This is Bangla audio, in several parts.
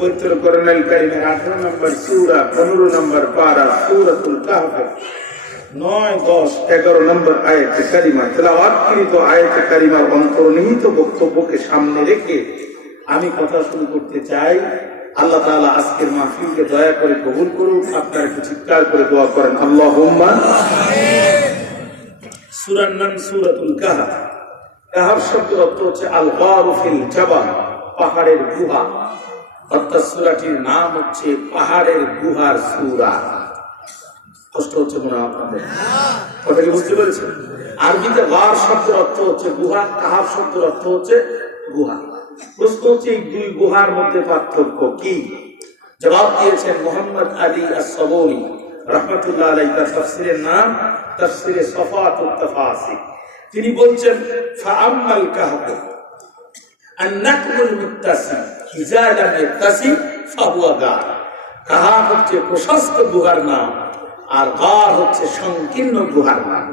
পবিত্র কোরআনুল কারীমের 18 নম্বর সূরা 15 নম্বর পারা সূরাতুল কাহফ 9, 10, 11 নম্বর আয়াতে কারিমা তেলাওয়াতকৃত আয়াতে কারিমার অন্তর্নিহিত বক্তব্যকে সামনে রেখে আমি কথা শুরু করতে চাই। আল্লাহ তাআলা আজকের মাহফিলকে দয়া করে কবুল করুন। আপনারা একটু চিৎকার করে দোয়া করেন আল্লাহুম্মা আমিন। সূরার নাম সূরাতুল কাহফ। কাহফ শব্দের অর্থ হচ্ছে আল গারু ফিল জাবাল, পাহাড়ের গুহা। অর্থাৎ সূরাটির নাম হচ্ছে পাহাড়ের গুহার সূরা। কষ্ট হচ্ছে মনে হয় আপনাদের? কথা কি বুঝতে পেরেছেন? আরবিতে গার শব্দের অর্থ হচ্ছে গুহা, কাহফ শব্দের অর্থ হচ্ছে গুহা। প্রশ্ন হচ্ছে এই দুই গুহার মধ্যে পার্থক্য কি? জবাব দিয়েছেন মুহাম্মদ আলী আস-সাবুনি রাহমাতুল্লাহ আলাইহি। তার তাফসীরের নাম তাফসীরে সফাতুত তাফাসির। তিনি বলছেন ফাআম্মাল কাহফ আন-নাকমুল মুত্তাসি ইযা লাম ইয়াত্তাসি ফাহুয়া গার। কাহফ হচ্ছে প্রশস্ত গুহার নাম, আর গার হচ্ছে সংকীর্ণ গুহার নাম।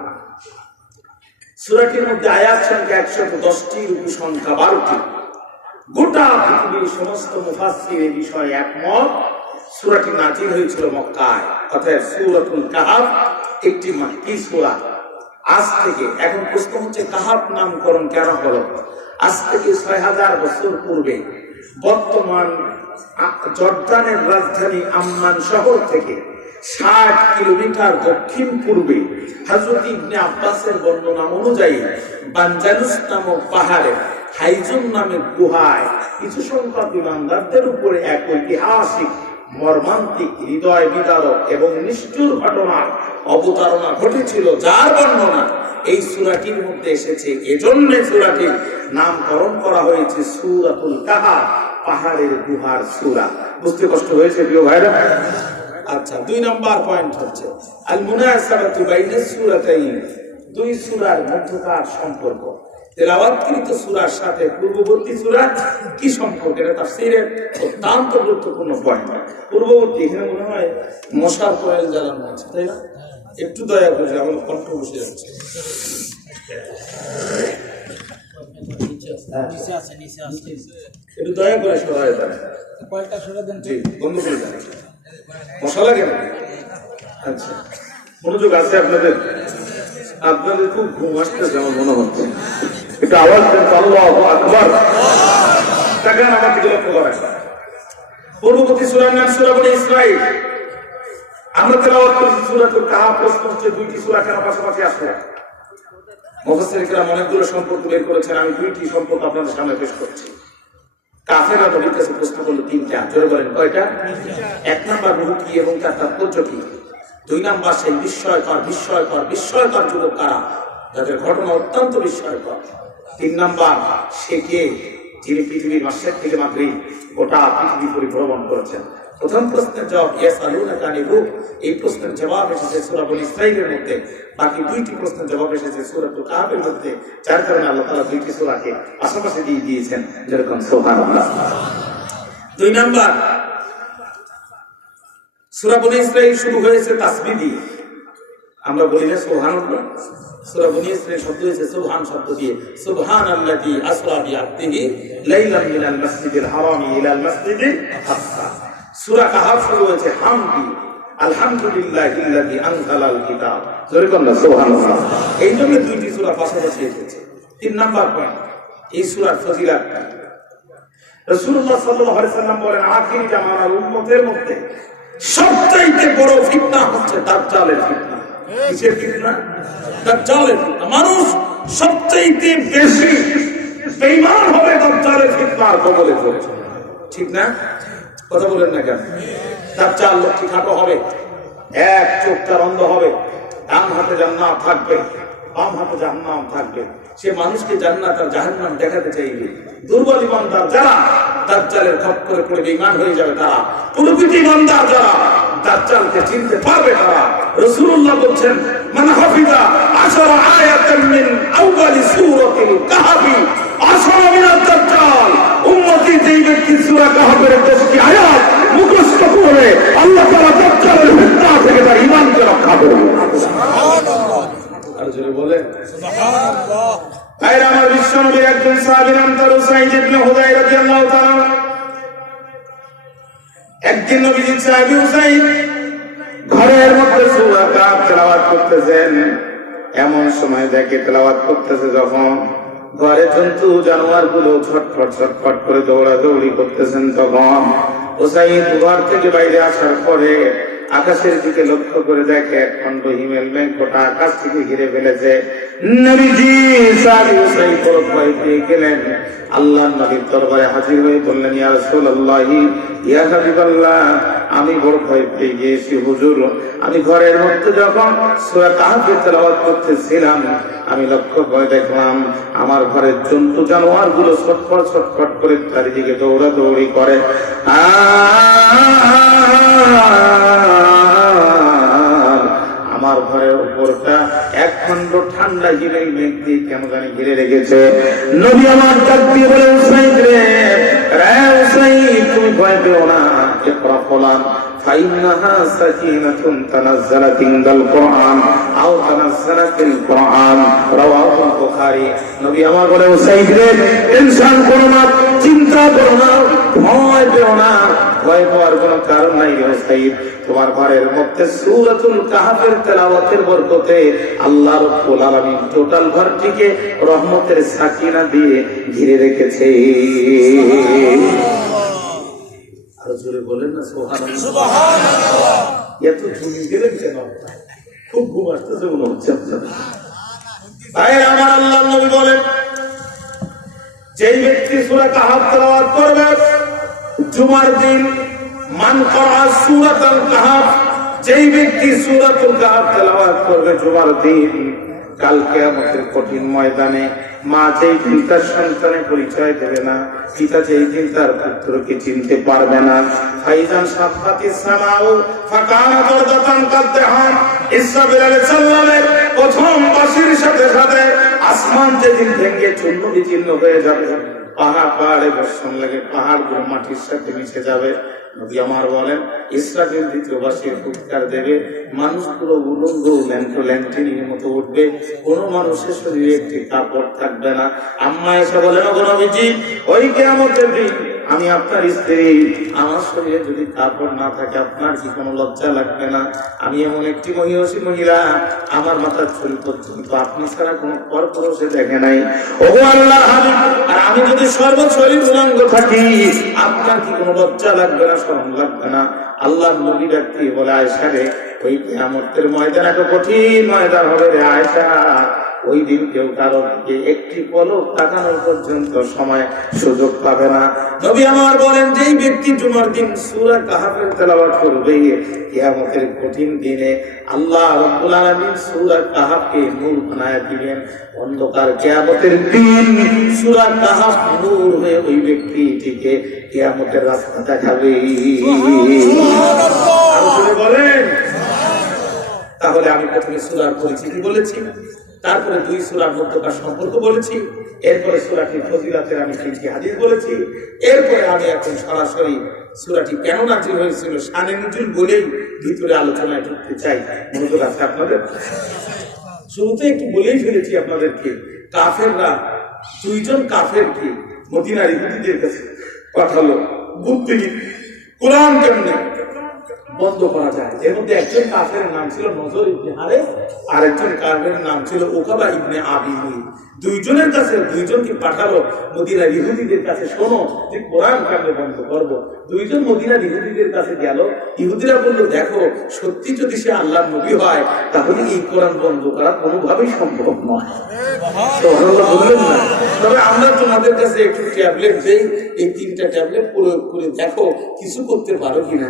সূরাটির মধ্যে আয়াত সংখ্যা 110টি, রুকু সংখ্যা 12টি। গোটা পৃথিবীর সমস্ত মুফাসসির এই বিষয়ে একমত। সূরাটি নাযিল হয়েছিল মক্কায়। অর্থাৎ সূরাতুল কাহফ একটি মাক্কি সূরা। আজ থেকে এখন প্রশ্ন হচ্ছে কাহফ নামকরণ কেন হলো? আজ থেকে 6000 বছর পূর্বে বর্তমান জর্দানের রাজধানী আম্মান শহর থেকে 60 কিলোমিটার দক্ষিণ পূর্বে হযরত ইবনে আব্বাসের বর্ণনা অনুযায়ী বানজালুস নামক পাহাড়ে হাইজুম নামের গুহায় কিছু সংখ্যক ইমানদারদের উপরে এক ঐতিহাসিক, মর্মান্তিক, হৃদয় বিদারক এবং নিষ্ঠুর ঘটনার অবতারণা ঘটেছিল, যার বর্ণনা এই সূরাটির মধ্যে এসেছে। এজন্য সূরাটির নামকরণ করা হয়েছে সূরাতুল কাহফ, পাহাড়ের গুহার সূরা। বুঝতে কষ্ট হয়েছে প্রিয় ভাইরা? আচ্ছা, 2 নম্বর পয়েন্ট হচ্ছে আল মুনাসাবাতু বাইনাস সূরাতাইন, দুই সূরার মধ্যকার সম্পর্ক। তেলাওয়াতকৃত সূরার সাথে পূর্ববর্তী সূরার কি সম্পর্ক? এটা তাফসীরের অত্যন্ত গুরুত্বপূর্ণ পয়েন্ট। পূর্ববর্তী, এখানে মনে হয় মশার কয়েল জ্বালানো আছে, তাই না? একটু দয়া করে, আমার কণ্ঠ বসে যাচ্ছে। একটু দয়া করে সরাই দেন, কয়েলটা সরাই দেন। জি, বন্ধ করে দেন। মশা লাগে না? আচ্ছা, মনোযোগ আছে আপনাদের? আপনাদের খুব ঘুম আসতেছে আমার মনে হচ্ছে। একটু আওয়াজ দেন আল্লাহু আকবার। তাকান আমার দিকে লক্ষ্য করেন। পূর্ববর্তী সূরার নাম সূরা বনী ইসরাঈল। আমরা তেলাওয়াত করছি সূরাতুল কাহফ। প্রশ্ন হচ্ছে দুইটি সূরা কেন পাশাপাশি আসলো? মুফাসসির কিরাম অনেকগুলো সম্পর্ক বের করেছেন। আমি দুইটি সম্পর্ক আপনাদের সামনে পেশ করছি। কাফেররা নবীর কাছে প্রশ্ন করলো 3টা। জোরে বলেন কয়টা? 1 নাম্বার রূহ কি এবং তার তাৎপর্য কি? 2 নাম্বার সেই বিস্ময়কর যুবক কারা, যাদের ঘটনা অত্যন্ত বিস্ময়কর। 3 নাম্বার সে কে, যিনি পৃথিবীর মাসের থেকে মাগরিব গোটা পৃথিবী পরিভ্রমণ করেছেন। প্রথম প্রশ্নের জবাব ইয়াসআলুনাকা আনির রূহ, এই প্রশ্নের জবাব এসেছে সূরা বনী ইসরাঈলের মধ্যে। বাকি 2টি প্রশ্নের জবাব এসেছে সূরাতুল কাহফের মধ্যে। যার কারণে আল্লাহ তাআলা 2টি সূরাকে পাশাপাশি দিয়ে দিয়েছেন, যেরকম সুবহানাল্লাহ। 2 নাম্বার, সূরা বনী ইসরাঈল শুরু হয়েছে তাসবিহ দিয়ে। আমরা বলি না সুবহানাল্লাহ? সূরা বনী ইসরাঈল শব্দ হয়েছে সুবহান শব্দ দিয়ে। সুবহানাল্লাযী আসরা বিআবদিহি লাইলাম মিনাল মাসজিদিল হারামি ইলাল মাসজিদিল আকসা। সূরা কাহফ শুরু হয়েছে হামদি, আলহামদুলিল্লাহিল্লাযী আনজালাল কিতাব। জোরে বলুন সুবহানাল্লাহ। এই জন্য 2টি সূরা পাশাপাশি এসেছে। 3 নাম্বার পয়েন্ট, এই সূরার ফজিলত। রাসূলুল্লাহ সাল্লাল্লাহু আলাইহি ওয়াসাল্লাম বলেন, আখির জামানার উম্মতের মধ্যে সবচাইতে বড় ফিতনা হচ্ছে দাজ্জালের ফিতনা। কিসের ফিতনা? দাজ্জালের ফিতনা। মানুষ সবচাইতে বেশি বেঈমান হবে দাজ্জালের ফিতনার কবলে পড়েছে। ঠিক না? কথা বলেন না কেন? দাজ্জাল লক্ষ্মী খাটো হবে, এক চোখ তার অন্ধ হবে, ডান হাতে জান্নাত থাকবে, বাম হাতে জাহান্নাম থাকবে। সে মানুষকে জান্নাত আর জাহান্নাম দেখাতে চাইবে। দুর্বল ইমানদার যারা দাজ্জালের খপ্পরে পড়ে বেঈমান হয়ে যাবে, তারা প্রকৃত ইমানদার যারা দাজ্জালকে চিনতে পারবে, তারা। রাসূলুল্লাহ বলেন, মান হাফিজা 10 আয়াতান মিন আউয়ালি সূরাতিল কাহফ আশরা মিন আদ-দাজ্জাল, উম্মতি যেই ব্যক্তি সূরা কাহফের 10টি আয়াত মুখস্থ করে আল্লাহ তাআলা দাজ্জালের ফিতনা থেকে তার ঈমানকে রক্ষা করবে। সুবহানাল্লাহ। আর জোরে বলেন সুবহানাল্লাহ। ভাইরা আমার, বিশ্বনবীর একজন সাহাবীর নাম তার উসাইদ ইবনে হুযায়র রাদিয়াল্লাহু তাআলা। একদিন নবীজি সাহাবী হুসাইন ঘরের মধ্যে সূরা কাহফ তেলাওয়াত করতেছেন। এমন সময় দেখে তেলাওয়াত করতেছে যখন ঘরে জন্তু জানোয়ার গুলো ছটফট ছটফট করে দৌড়াদৌড়ি করতেছেন, তখন হুসাইন ঘর থেকে বাইরে আসার পরে আকাশের দিকে লক্ষ্য করে দেখে এক খন্ড হিমেল মেঘ গোটা আকাশ থেকে ঘিরে ফেলেছে। নবীজি সাহাবী হুসাইন বড় ভয় পেয়ে গেলেন। আল্লাহর নবীর দরবারে হাজির হয়ে বললেন, ইয়া রাসূলুল্লাহি, ইয়া হাবিবাল্লাহ, আমি বড় ভয় পেয়ে গিয়েছি হুজুর। আমি ঘরের মধ্যে যখন সূরা কাহফ তেলাওয়াত করতেছিলাম, আমি লক্ষ্য করে দেখলাম আমার ঘরের জন্তু জানোয়ার গুলো ছটফট ছটফট করে চারিদিকে দৌড়াদৌড়ি করে। আমার ঘরের উপরটা এক খন্ড ঠান্ডা হিমেল মেঘ দিয়ে কেন জানি ঘিরে রেখেছে। নবী আমার ডাক দিয়ে বলে, হুসাইন রে, হুসাইন তুমি ভয় পেও না, ইকরা ফুলান ফাইন্নাহা সাকিনাতুন তানাজ্জালাত ইনদাল কুরআন আও তানাজ্জালাতিল কুরআন, রাওয়াহুল বুখারী। নবী আমার বলে, হুসাইন রে, টেনশন করো না, চিন্তা করো না, ভয় পেও না, ভয় পাওয়ার কোনো কারণ নাই হুসাইন। তোমার ঘরের মধ্যে সূরাতুল কাহফের তেলাওয়াতের বরকতে আল্লাহ রাব্বুল আলামিন টোটাল ঘরটিকে রহমতের সাকিনা দিয়ে ঘিরে রেখেছে। আর জোরে বলেন না সুবহানাল্লাহ, সুবহানাল্লাহ। এত ঘুমিয়ে গেলেন কেন? খুব ঘুম আসতেছে মনে হচ্ছে আপনাদের। ভাই আমার, আল্লাহর নবী বলেন, যেই ব্যক্তি সূরা কাহফ তেলাওয়াত করবে জুমার দিন, মান করা সূরাতুল কাহফ, যেই ব্যক্তি সূরাতুল কাহফ তেলাওয়াত করবে জুমার দিন, কাল কিয়ামতের কঠিন ময়দানে মা যেই দিন তার সন্তানের পরিচয় দেবে না, পিতা যেই দিন তার পুত্রকে চিনতে পারবে না, ফাইজান সাফাতিস সামাউ ফাকানা দরদাতান কাদ্দাহান, ইসরাফিল আলাইহিস সালামের প্রথম বাঁশির সাথে সাথে আসমান যেদিন ভেঙে চূর্ণ বিচূর্ণ হয়ে যাবে, পাহাড়ে বর্ষণ লাগে, পাহাড়গুলো মাটির সাথে মিশে যাবে। নবী আমার বলেন, ইসরাফিল দ্বিতীয় বাঁশির ফুৎকার দেবে, মানুষগুলো উলঙ্গ ল্যান্টিনের মতো উঠবে, কোনো মানুষের শরীরে একটি কাপড় থাকবে না। আম্মা এসে বলেন, ওগো নবীজি, ওই কিয়ামতের দিন আমি আপনার স্ত্রী, আমার শরীরে যদি কাপড় না থাকে আপনার কি কোনো লজ্জা লাগবে না? আমি এমন একটি মহিষী মহিলা, আমার মাথার চুল পর্যন্ত আপনি ছাড়া কোনো পরপুরুষে দেখে নাই। ওগো আল্লাহ হাবিব, আর আমি যদি সর্বশরীর উলঙ্গ থাকি আপনার কি কোনো লজ্জা লাগবে না, শরম লাগবে না? আল্লাহর নবী ডাকতে বলে, আয়েশা রে, ওই কিয়ামতের ময়দান এত কঠিন ময়দান হবে রে আয়েশা, ওই দিন কেউ কারো দিকে একটি পলক তাকানোর পর্যন্ত সময় সুযোগ পাবে না। নবী আমার বলেন, যেই ব্যক্তি জুমার দিন সূরা কাহফের তেলাওয়াত করবে, কিয়ামতের কঠিন দিনে আল্লাহ রাব্বুল আলামিন সূরা কাহফকে নূর বানায় দিবেন। অন্ধকার কিয়ামতের দিন সূরা কাহফ নূর হয়ে ওই ব্যক্তিটিকে কিয়ামতের রাস্তা দেখাবে। সুবহানাল্লাহ বলেন। তাহলে আমি প্রথমে সূরার পরিচিতি বলেছি, তারপরে দুই সূরার মধ্যকার সম্পর্ক বলেছি, এরপরে সূরাটির ফজিলতের আমি 3টি হাদিস বলেছি, এরপরে আমি এখন সরাসরি সূরাটি কেন নাযিল হয়েছিল শানে নুজুল বলেই ভিতরে আলোচনায় ঢুকতে চাই। মনোযোগ আছে আপনাদের? শুরুতে একটু বলেই ফেলেছি আপনাদেরকে, কাফেররা, দুইজন কাফেরকে মদিনার ইহুদিদের কাছে পাঠালো বুদ্ধি কোরআন কেমনে বন্ধ করা যায়। এর মধ্যে একজন কাফেরের নাম ছিল নজর ইবনে হারেস, আর একজন কাফেরের নাম ছিল উকাবা ইবনে আবিহি। দুইজনের কাছে দুইজনকে পাঠালো মদিনার ইহুদিদের কাছে, শোনো যে কোরআন কেমনে বন্ধ করবো। দুইজন মদিনার ইহুদিদের কাছে গেল, ইহুদিরা বলল, দেখো সত্যি যদি সে আল্লাহর নবী হয় তাহলে এই কোরআন বন্ধ করা কোনোভাবেই সম্ভব নয়। বললেন না, তবে আমরা তোমাদের কাছে একটু ট্যাবলেট দেই, এই 3টা ট্যাবলেট প্রয়োগ করে দেখো কিছু করতে পারো কিনা।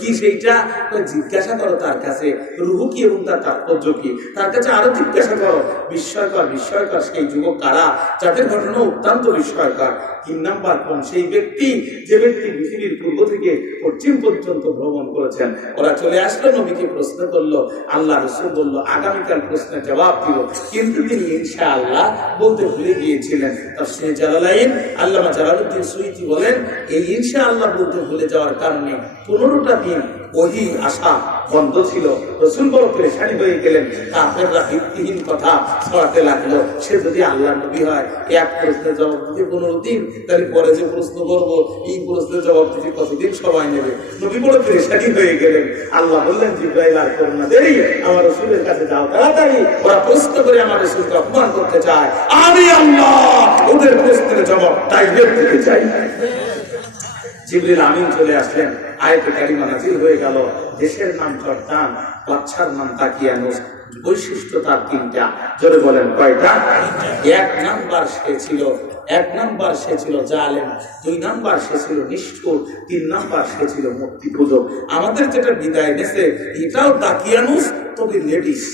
কি সেইটা জিজ্ঞাসা করো তার কাছে, রুহু কি এবং তার তাৎপর্য কি, তার কাছে আরো জিজ্ঞাসা করো। বিস্ময়কর বিস্ময়কর সেই যুবক কারা, যাদের ঘটনা অত্যন্ত বিস্ময়কর। 3 নাম্বার কোন? সেই ব্যক্তি যে ব্যক্তি পৃথিবীর পূর্ব থেকে পশ্চিম পর্যন্ত ভ্রমণ করেছেন। ওরা চলে আসলো, নবীকে প্রশ্ন করলো, আল্লাহ রাসূল বলল আগামীকাল প্রশ্নের জবাব দিব, কিন্তু তিনি ইনশাআল্লাহ বলতে ভুলে গিয়েছিলেন। তাফসীরে জালালাইন আল্লামা জালালউদ্দিন সুয়ুতী বলেন, এই ইনশাআল্লাহ বলতে ভুলে যাওয়ার কারণে 15টা দিন ওহি আসা বন্ধ ছিল, রাসূল বড় পেরেশানি হয়ে গেলেন। কাফেররা ভিত্তিহীন কথা ছড়াতে লাগলো। সে যদি আল্লাহর নবী হয়, এক প্রশ্নের জবাব দিতে 15 দিন, তাহলে পরে যে প্রশ্ন করবো এই প্রশ্নের জবাব দিতে কতদিন সময় নেবে? নবী বড় পেরেশানি হয়ে গেলেন। আল্লাহ বললেন, জিবরাইল আর করো না দেরি, আমার রাসূলের কাছে যাও তাড়াতাড়ি। ওরা প্রশ্ন করে আমার রাসূলকে অপমান করতে চায়, আমি আল্লাহ ওদের প্রশ্নের জবাব ডাইরেক্ট দিতে চাই। জিবরিল আমিন চলে আসলেন, আয়াতে কারিমা নাযিল হয়ে গেল। দেশের নাম জর্দান, বাদশার নাম দাকিয়ানুস। বৈশিষ্ট্য তার 3টা। জোরে বলেন কয়টা? 1 নাম্বার সে ছিল জালেম, 2 নাম্বার সে ছিল নিষ্ঠুর, 3 নাম্বার সে ছিল মূর্তি পূজক। আমাদের যেটা বিদায় নেছে এটাও দাকিয়ানুস, তবে লেডিস।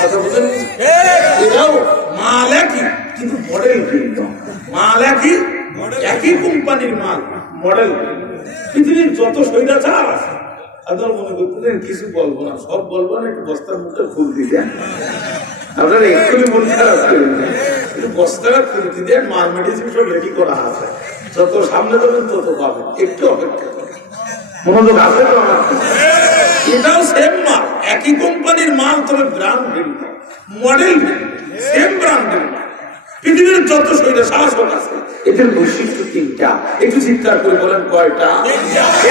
কথা বুঝেন? এটাও মাল একই কিন্তু মডেল ভিন্ন। মাল একই কোম্পানির মাল, মডেল। পৃথিবীর যত স্বৈরাচার আছে আপনার মনে করতেছেন কিছু বলবো না, সব বলবো না, একটু বস্তার মুখে ফুল দিতেন। আপনারা এক্ষুনি মন খারাপ করেন না, একটু বস্তাটা ফুল দিতেন। মাল মেডিসিন সব রেডি করা আছে, যত সামনে যাবেন তত পাবেন। একটু অপেক্ষা করেন, মনোযোগ আছে তো আমার? এটাও সেম মাল, একই কোম্পানির মাল, তবে ব্র্যান্ড ভিন্ন, মডেল ভিন্ন, সেম ব্র্যান্ডের মাল। পৃথিবীর যত শরীরে শাসক আছে এদের বৈশিষ্ট্য 3টা। একটু চিৎকার করে বলেন কয়টা?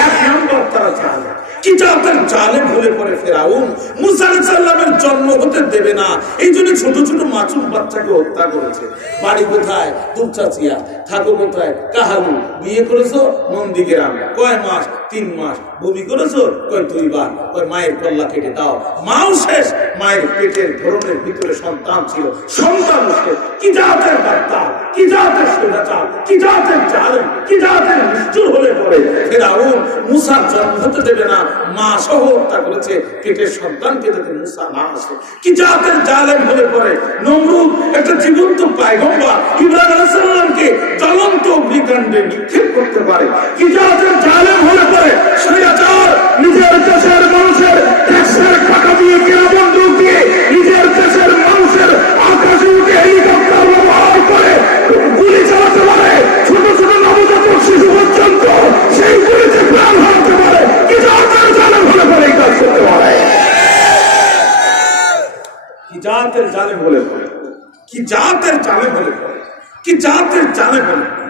1 নম্বর তারা জালেম। কিতাবের জালেম হলে পরে ফেরাউন মুসা আলাইহিস সালামের জন্ম হতে দেবে না, এই জন্য ছোট ছোট মাসুম বাচ্চাকে হত্যা করেছে। বাড়ি কোথায়? দুপচাচিয়া। থাকো কোথায়? কাহালু। বিয়ে করেছো? নন্দীগ্রাম। কয় মাস? 3 মাস। বমি করেছো? কয় 2 বার। কয় মায়ের কল্লা কেটে দাও। মাও শেষ, মায়ের পেটের ধরনের ভিতরে সন্তান ছিল, সন্তান শেষ। কি জাতের বার্তা, কি জাতের স্বৈরাচার, কি জাতের জালেম, কি জাতের নিষ্ঠুর হলে পরে ফেরাউন মুসার জন্ম হতে দেবে না, মা সহ হত্যা করেছে পেটের সন্তানকে যাতে মুসা না আসে। কি জাতের জালেম হলে পরে নমরুদ একটা জীবন্ত পয়গম্বর ইব্রাহিম আলাইহিস সালামকে জ্বলন্ত অগ্নিকাণ্ডে নিক্ষেপ করতে পারে। কি জাতের জালেম হলে পরে স্বৈরাচার নিজের দেশের মানুষের ট্যাক্সের টাকা দিয়ে কেনা বন্দুক দিয়ে নিজের দেশের মানুষের আকাশে উঠে হেলিকপ্টার ব্যবহার করে গুলি চালাতে পারে, ছোট ছোট নবজাতক শিশু পর্যন্ত সেই গুলিতে প্রাণ হারাতে পারে। কি জাতের জালেম হলে পরে এই কাজ করতে পারে? কি জাতের জালেম হলে পরে, কি জাতের জালেম হলে পরে, কি জাতের জালেম হলে পরে।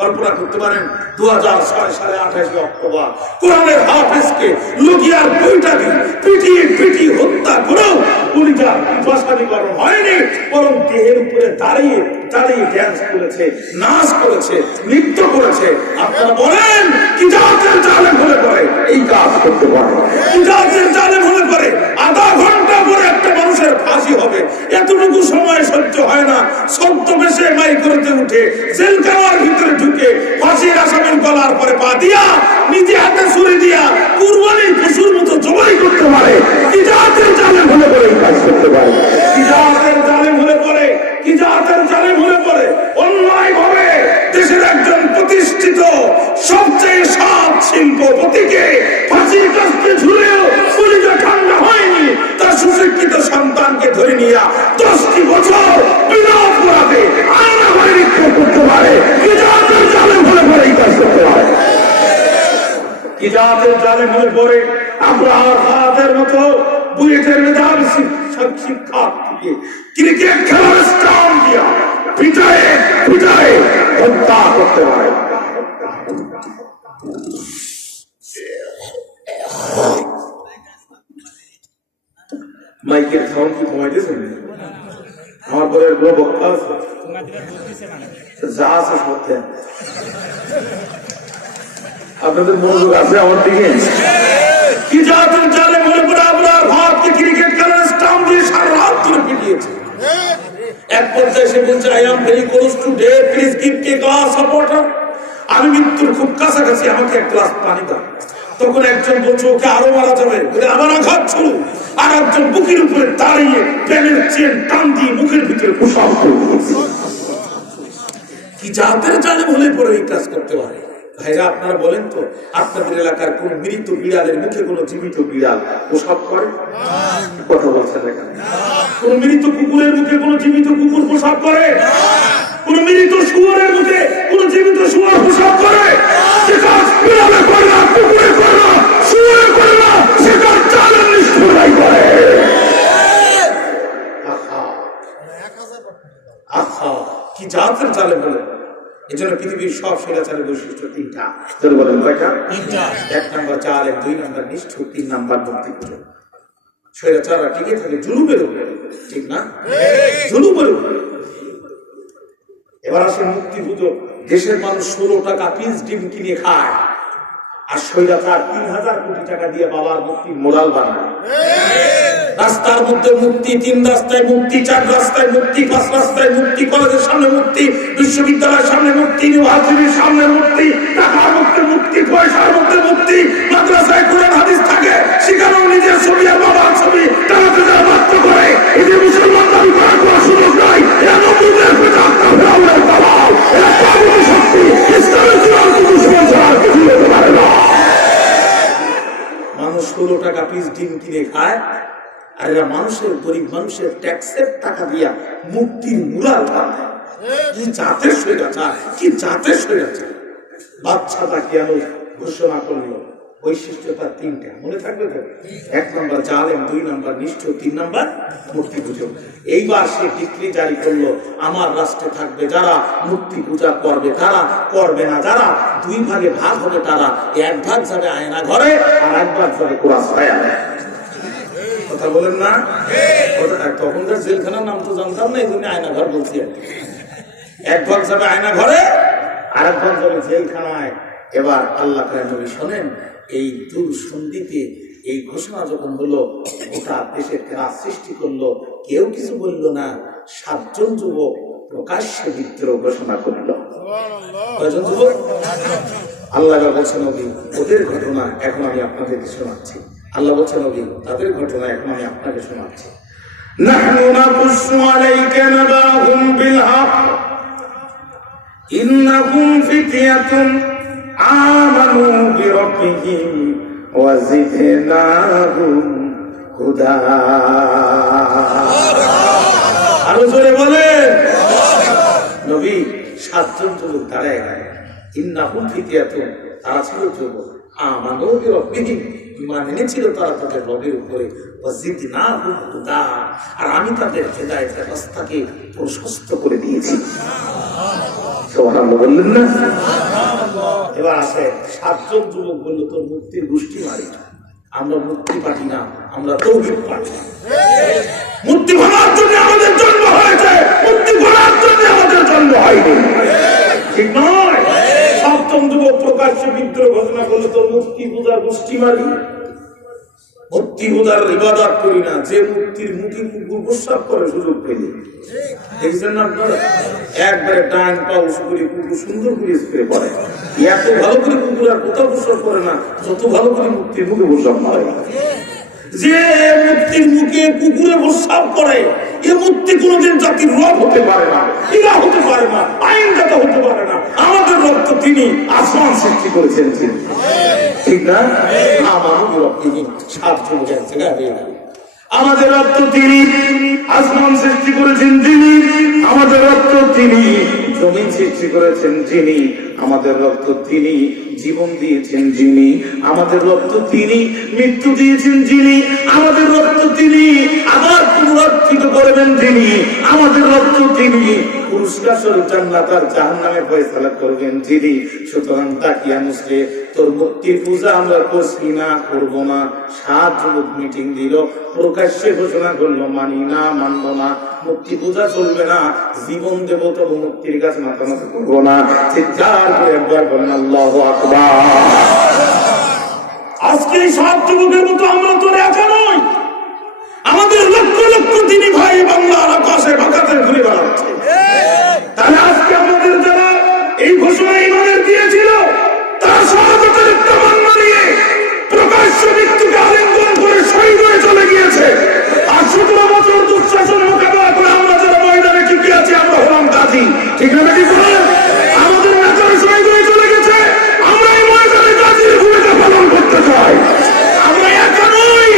কল্পনা করতে পারেন 2006 সালে 28 অক্টোবর কোরআনের হাফেজকে লুকিয়ার বইটা দিয়ে পিটিয়ে হত্যা করেও পুলিশরা বাসানিকরণ হয়নি, বরং দেহের উপরে দাঁড়িয়ে ড্যান্স করেছে, নাচ করেছে, নৃত্য করেছে। আপনারা বলেন কি জাতের জালেম হলে পরে এই কাজ করতে পারে? কি জাতের জালেম হলে পরে আধা ঘন্টা পরে একটা মানুষের ফাঁসি হবে, এতটুকু সময় সহ্য হয় না, ছদ্মবেশে মাইক করতে উঠে জেলখানার ভিতরে ঢুকে ফাঁসির আসামির গলার পরে পা দিয়া নিজে হাতে ছুরি দিয়া কুরবানির পশুর মতো জবাই করতে পারে। কি জাতের জালেম হলে পরে এই কাজ করতে পারে? কি জাতের জালেম হলে পরে, কি জাতের জালেম হলে পরে অন্যায় ভাবে দেশের একজন প্রতিষ্ঠিত সবচেয়ে সৎ শিল্পপতিকে ফাঁসির কাস্তে ঝুলেও কলিজা ঠান্ডা হয়নি, তার সুশিক্ষিত সন্তানকে ধরে নিয়ে 10টি বছর বিনা অপরাধে আয়না ঘরে নিক্ষেপ করতে পারে। কি জাতের জালেম হলে পরে এই কাজ করতে পারে? কি জাতের জালেম হলে পরে আমরা হাতের মতো বুয়েটের মেধাবী শিক্ষার্থীকে ক্রিকেট খেলার স্টাম্প দিয়া পিটায়ে হত্যা করতে পারে? মাইকের সাউন্ড কি কমাই দিয়েছেন? আমার পরে বক্তা আছে, যা আছে সত্যি আপনাদের মনোযোগ আছে আমার দিকে। কি জাতের জালেম হলে পরে আপনার ভারতকে ক্রিকেট খেলার স্টাম্প দিয়ে সারা রাত ধরে পিটিয়েছে। এক পর্যায়ে সে বলছে, I am very close to death, please give me a glass of water. আমি মৃত্যুর খুব কাছাকাছি, আমাকে এক গ্লাস পানি দাও। তখন একজন বলছে, ওকে আরো মারা যাবে, বলে আমার আঘাত শুরু। আর একজন বুকের উপরে দাঁড়িয়ে প্যানের চেন টান দিয়ে মুখের ভিতরে প্রসাব করে দিয়েছে। কি জাতের জালেম হলে পরে এই কাজ করতে পারে? ভাইরা আপনারা বলেন তো, আপনাদের এলাকার কোন মৃত বিড়ালের মুখে কোন জীবিত বিড়াল প্রসাব করে? কথা বলছেন এখানে? কোন মৃত কুকুরের মুখে কোন জীবিত কুকুর প্রসাব করে? কোন মৃত শুয়োরের মুখে কোন জীবিত শুয়োর প্রসাব করে? যে কাজ বিড়ালে করে না, কুকুরে জন্য পৃথিবীর সব স্বৈরাচারের বৈশিষ্ট্য তিনটা। বলেন কয়টা? এক নাম্বার জালেম, দুই নাম্বার নিষ্ঠুর, তিন নাম্বার মুক্তি পুজো। স্বৈরাচাররা টিকে থাকে জুলুমের উপরে, ঠিক না? জুলুমের উপরে। এবার আসে মুক্তি পুজো। দেশের মানুষ 16 টাকা পিস ডিম কিনে খায়, আর স্বৈরাচার 3000 কোটি টাকা দিয়ে বাবার মুক্তির মোরাল বানায়। রাস্তার মধ্যে মুক্তি, 3 রাস্তায় মুক্তি, 4 রাস্তায় মুক্তি, 5 রাস্তায় মুক্তি, কলেজের সামনে মুক্তি, বিশ্ববিদ্যালয়ের সামনে মুক্তি, ইউনিভার্সিটির সামনে মুক্তি, টাকার মধ্যে মুক্তি, পয়সার মধ্যে মুক্তি। মাদ্রাসায় কোরআন হাদিস থাকে, সেখানেও নিজের ছবি আর বাবার ছবি টানাতে যারা বাধ্য করে। এই যে মুসলমান দাবি করার কোনো সুযোগ নাই। এরা নবুদের পেটে আত্মা ফেরাউনের দালাল, এরা তাগুতি শক্তি, ইসলামের চূড়ান্ত দুশমন ছাড়া আর কিছু হতে পারে না। মানুষ 16 টাকা পিস ডিম কিনে খায়, আর এরা মানুষের, গরিব মানুষের ট্যাক্সের টাকা দিয়া মুক্তির মুরাল বানায়। কি জাতের স্বৈরাচার, কি জাতের স্বৈরাচার! বাচ্চাটা কেন ঘোষণা করলো? বৈশিষ্ট্য তার 3টা, মনে থাকবে তো? 1 নাম্বার জালেম, 2 নাম্বার নিষ্ঠুর, 3 নাম্বার মূর্তি পূজা। এইবার সে ডিক্রি জারি করলো, আমার রাষ্ট্রে থাকবে যারা মূর্তি পূজা করবে, তারা করবে না যারা, 2 ভাগে ভাগ হবে তারা। 1 ভাগ যাবে আয়না ঘরে, আর 1 ভাগ যাবে কুরাশায়। কথা বলেন না? তখনকার জেলখানার নাম তো জানতাম না, এই জন্য আয়না ঘর বলছি। 1 ভাগ যাবে আয়না ঘরে, আর 1 ভাগ যাবে জেলখানায়। এবার আল্লাহ নবী শোনেন, এই দুঃসন্ধিতে এই ঘোষণা যখন হলো, গোটা দেশের ক্রাস সৃষ্টি করলো, কেউ কিছু বলল না। 7 জন যুবক প্রকাশ্যে বিদ্রোহ ঘোষণা করলো। কয়জন যুবক? আল্লাহ বলছেন নবী, ওদের ঘটনা এখন আমি আপনাদেরকে শোনাচ্ছি। আল্লাহ বলছেন নবী, তাদের ঘটনা এখন আমি আপনাকে শোনাচ্ছি। নাহনু নাকুসু আলাইকা নাবাহুম বিল হক ইন্নাহুম ফিতয়াতুন আমানু বিরাব্বিহিম ওয়া জিদনাহুম হুদা। আরো জোরে বলেন। নবী 7 জন যুবক দাঁড়ায় গেলেন। ইন্নাহুম ফিতয়াতুন, তারা ছিল যুবক। আমানু বিরাব্বিহিম, ঈমান এনেছিল তারা তাদের রবের উপরে। ওয়া জিদনাহুম হুদা, আর আমি তাদের হেদায়েতের রাস্তাকে প্রশস্ত করে দিয়েছি। সুবহানাল্লাহ বললেন না? এবার আসে 7 জন যুবক বলল, তোর মুক্তির গোষ্ঠী মারি, আমরা মুক্তি পাঠি না, আমরা তৌহিদ পাঠি। মুক্তি ভাঙার জন্য আমাদের জন্ম হয়েছে, মুক্তি ভাঙার জন্য আমাদের জন্ম হয়নি, ঠিক নয়? 7 জন যুবক প্রকাশ্যে বিদ্রোহ ঘোষণা করলো, তোর মুক্তি পূজার গোষ্ঠী মারি। মুক্তি পূজার ইবাদত করি না, যে মুক্তির মুখে কুকুর প্রস্রাব করে সুযোগ পেলে। দেখছেন না আপনারা? একবারে ডান পা উঁচু করে কুকুর সুন্দর করে স্প্রে করে। এত ভালো করে কুকুর আর কোথাও প্রস্রাব করে না, যত ভালো করে মুক্তির মুখে প্রস্রাব করে। যে মুক্তির মুখে কুকুরে প্রস্রাব করে, এ মুক্তি কোনদিন জাতির রব হতে পারে না, ইলা হতে পারে না, আইনদাতা হতে পারে না। আমাদের রব তো তিনি, আসমান সৃষ্টি করেছেন তিনি, ঠিক না? আমাদের রব তিনি। 7 জন এক জায়গায় হয়ে গেল। আমাদের রব তো তিনি, আসমান সৃষ্টি করেছেন যিনি। আমাদের রব তো তিনি, জমিন সৃষ্টি করেছেন যিনি। আমাদের রব তো তিনি, জীবন দিয়েছেন যিনি। আমাদের রব তো তিনি, মৃত্যু দিয়েছেন যিনি। আমাদের রব তো তিনি, আবার পুনরুত্থিত করবেন যিনি। আমাদের রব তো তিনি, পুরস্কার স্বরূপ জান্নাত আর জাহান্নামে ফয়সালা করবেন যিনি। সুতরাং তাকিয়া মুসলে তোর মুক্তির পূজা আমরা করছি না, করব না। 7 যুবক মিটিং দিল, প্রকাশ্যে ঘোষণা করলো, মানি না, মানব না, মুক্তি পূজা চলবে না, জীবন দেব তবু মুক্তির কাছে মাথা নত করবো না। চিৎকার করে একবার বলেন আল্লাহু আকবার। আজকে এই 7 যুবকের মতো আমরা তো একা নই, আমাদের লক্ষ লক্ষ দিনী ভাই বাংলার আকাশে বাঁকাতে ঘুরে বেড়াচ্ছে। তাহলে আজকে আমাদের যারা এই ঘোষণা ইমানের দিয়েছিল, তারা সমাজের তামান্না নিয়ে প্রকাশ্য মৃত্যুকে আলিঙ্গন করে শহীদ হয়ে চলে গিয়েছে। আর 17 বছর দুঃশাসন মোকাবেলা করে আমরা যারা ময়দানে টিকে আছি, আমরা হলাম গাজী, ঠিক না? কি বলেন? আমাদের নেতারা শহীদ হয়ে চলে গেছে, আমরা এই ময়দানে গাজীর ভূমিকা পালন করতে চাই। আমরা একা নই,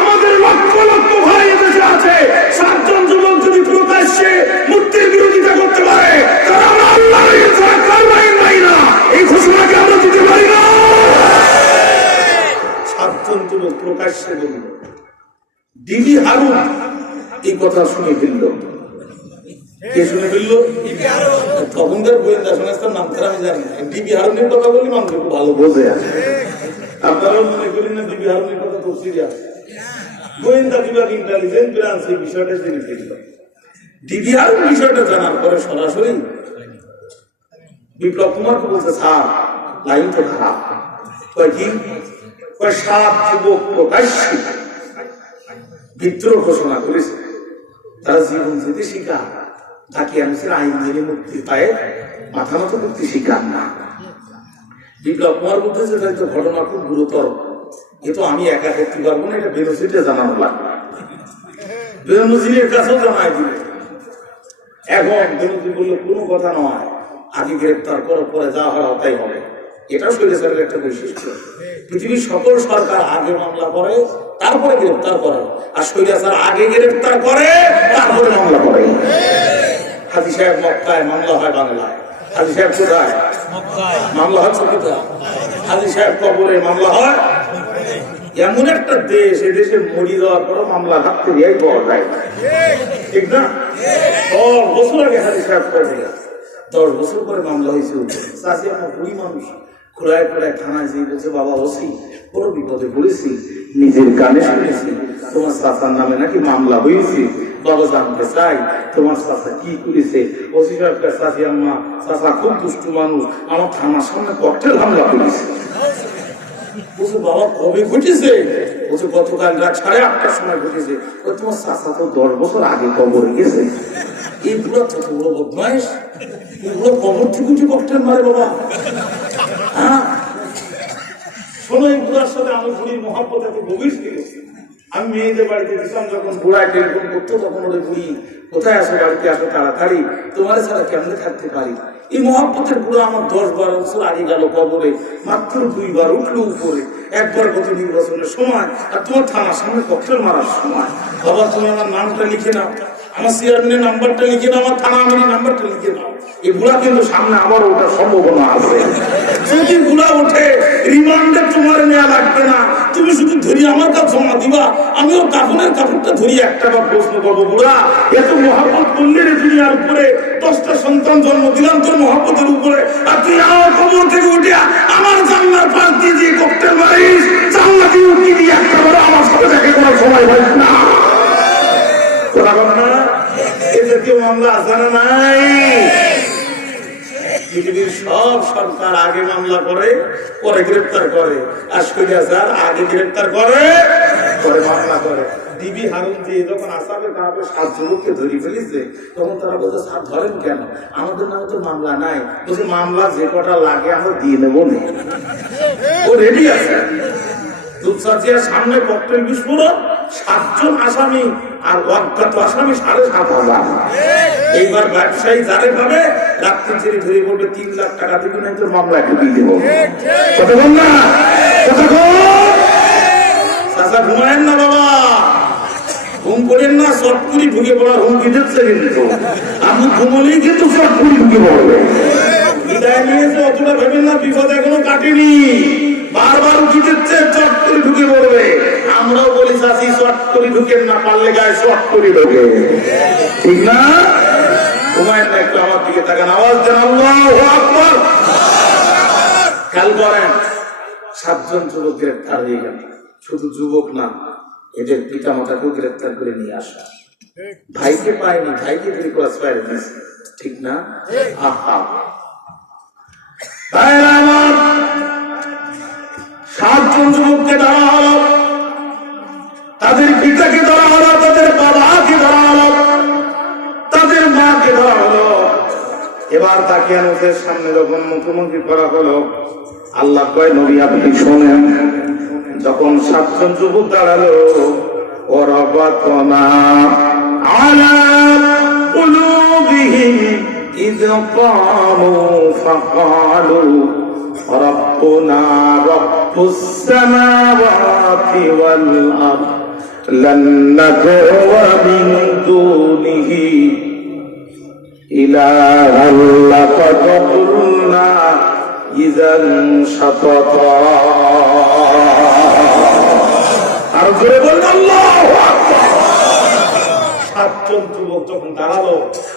আমাদের লক্ষ লক্ষ ভাই এদেশে আছে। 7 জন যুবক যদি প্রকাশ্যে মুক্তির বিরোধিতা করতে পারে, তারা আমরা আল্লাহর আইন ছাড়া কারো আইন মানি না, এই ঘোষণাকে আমরা দিতে পারি না। 7 জন যুবক প্রকাশ্যে বলল। দিদি হারুন এই কথা শুনে ফেলল। কে শুনে ফেললো? তখনকার গোয়েন্দা সংস্থার নাম তারা আমি জানি না। ডিবি হারুনের কথা বলি মানুষ একটু ভালো বোঝে। আপনারাও মনে করেন না ডিবি হারুনের কথা তো সিরিয়াস? গোয়েন্দা বিভাগ ইন্টেলিজেন্স ব্রাঞ্চ এই বিষয়টা জেনে ফেলল। ডিবি হারুন বিষয়টা জানার পরে সরাসরি বিপ্লব কুমারকে বলছে, স্যার লাইন তো খারাপ। কয় কি? কয় 7 যুবক প্রকাশ্যে বিদ্রোহ ঘোষণা করেছে, তারা জীবন যেতে শিকার, তাকে মানুষের আইন জেনে মুক্তি পায়, মাথা মতো মুক্তি শিকার না। বিপ্লব কুমার বলতেছে তাই তো ঘটনা খুব গুরুতর, এ তো আমি একা করতে পারবো না, এটা বেনজিরে জানানো লাগবে। বেনজিরের কাছেও জানাই দিবে। এখন বেনজির বললো কোনো কথা নয়, আগে গ্রেপ্তার করো, পরে যা হয় তাই হবে। এটাও স্বৈরাচারের একটা বৈশিষ্ট্য। পৃথিবীর সকল সরকার আগে মামলা করে তারপরে গ্রেপ্তার করে, আর স্বৈরাচার আগে গ্রেপ্তার করে তারপরে মামলা করে। হাজী সাহেব মক্কায়, মামলা হয় বাংলায়। হাজী সাহেব কোথায়? মামলা হচ্ছে কোথায়? হাজী সাহেব কবরে, মামলা হয়। এমন একটা দেশ, এই দেশে মরি যাওয়ার পর মামলা হাতে দিয়েই পাওয়া যায়, ঠিক না? 10 বছর আগে হাজী সাহেব করে গেছে, 10 বছর পরে মামলা হয়েছে। চাষি আমার বুড়ি মানুষ, ঘোড়ায় ঘোড়ায় থানায় যেয়ে বলছে, বাবা ওসি বড় বিপদে পড়েছি, নিজের কানে শুনেছি তোমার চাচার নামে নাকি মামলা হয়েছে, বাবা জানতে চাই তোমার চাচা কি করেছে। ওসি সাহেবকে, চাষি আম্মা চাচা খুব দুষ্টু মানুষ, আমার থানার সামনে ককটেল হামলা করেছে। বলছে বাবা কবে ঘটেছে? বলছে গতকাল রাত 8:30টার সময় ঘটেছে। তোমার চাচা তো 10 বছর আগে কবরে গেছে। এই বুড়া কত বড় বদমাইশ, এগুলো কবর থেকে উঠে ককটেল মারে বাবা। হ্যাঁ শোনো, এই বুড়ার সাথে আমার বুড়ির মহব্বত এত গভীর ছিল। আমি মেয়েদের বাড়িতে দিতাম, যখন বুড়ায় টেলিফোন করতো তখন ওদের বুড়ি, কোথায় আসো, বাড়িতে আসো তাড়াতাড়ি, তোমার ছাড়া কেমনে থাকতে পারি। এই মহব্বতের বুড়া আমার 10-12 বছর আগে গেল কবরে, মাত্র 2 বার উঠলো উপরে, একবার গত নির্বাচনের সময়, আর তোমার থানার সামনে ককটেল মারার সময়। বাবা তুমি আমার নামটা লিখে নাও, আমার চেয়ারম্যানের নাম্বারটা লিখে নাও, আমার থানা আমির নাম্বারটা লিখে নাও। এই বুড়া কিন্তু সামনে আবার ওঠার সম্ভাবনা আছে। যদি বুড়া ওঠে রিমান্ডে তোমার নেওয়া লাগবে না, তুমি শুধু ধরি আমার কাছে জমা দিবা, আমিও কাফনের কাপড়টা ধরি একটা বার প্রশ্ন করবো, বুড়া এত মহব্বত করলে রে দুনিয়ার উপরে, 10টা সন্তান জন্ম দিলাম তোর মহব্বতের উপরে, আর তুই আমার কবর থেকে উঠিয়া আমার জানলার পাশ দিয়ে যে ককটেল মারিস, জানলা দিয়ে উঠি দিয়ে একটা বার আমার সাথে দেখে কোনো সময় হয় না। তোরা বল না এতে কেউ মামলা আছে না নাই? পৃথিবীর সব সরকার আগে মামলা করে পরে গ্রেপ্তার করে, আর স্বৈরাচার আগে গ্রেপ্তার করে পরে মামলা করে। ডিবি হারুন দিয়ে যখন আসামে কাউকে 7 যুবককে ধরে ফেলেছে, তখন তারা বলছে স্যার ধরেন কেন, আমাদের নামে তো মামলা নাই। বলছে মামলা যে কটা লাগে আমরা দিয়ে নেবো না, ও রেডি আছে। দুধসাচিয়ার সামনে ককটেল বিস্ফোরণ, 7 জন আসামি আর অজ্ঞাত আসামি 7,500। এইবার ব্যবসায়ী যারে পাবে রাত্রি ছেড়ে ধরে বলবে 3 লাখ টাকা দিবি না তোর মামলা ঢুকিয়ে দেবো। কথা বল না, কথা বল। চাচা ঘুমায়েন না বাবা, ঘুম করেন না, শর্ট করে ঢুকে পড়ার হুমকি দিচ্ছে কিন্তু। আমি ঘুমলেই কিন্তু শর্ট করে ঢুকে পড়বে। বিদায় নিয়েছে অতটা ভেবেন না, বিপদ এখনো কাটেনি, বারবার উঠে দিচ্ছে, চট করে ঢুকে পড়বে। আমরাও বলি চাষি শর্ট করে ঢুকেন না, পারলে গায়ে শর্ট করে ঢুকে, ঠিক না? ঘুমায়েন না, একটু আমার দিকে তাকান, আওয়াজ দেন আল্লাহু আকবার। খেয়াল করেন, 7 জন যুবক গ্রেপ্তার হয়ে গেল। শুধু যুবক না, এদের পিতা মাতাকেও গ্রেপ্তার করে নিয়ে আসা। ভাইকে পায়নি, ভাইকে তিনি ক্রস ফায়ার দিয়েছে, ঠিক না? আহা 7 জন যুবককে ধরা হলো, তাদের পিতাকে ধরা হলো, তাদের বাবাকে ধরা হলো, তাদের মাকে ধরা হলো। এবার তাকে আমাদের সামনে যখন মুখোমুখি করা হলো, আল্লাহ কয় নবী আপনি শোনেন, যখন 7 জন যুবক দাঁড়ালো, ওরাবাতনা আলা কুলুবিহিম ইয ক্বামু ফাকালু রব্বুনা রব্বুস সামাওয়াতি ওয়াল আরদ লান নাদ'ওয়া মিন দুনিহি ইলাহান লাকাদ কুলনা ইযান শাতাতা। আর জোরে বলুন আল্লাহু আকবার। 7 সাতজন যুবক যখন দাঁড়ালো,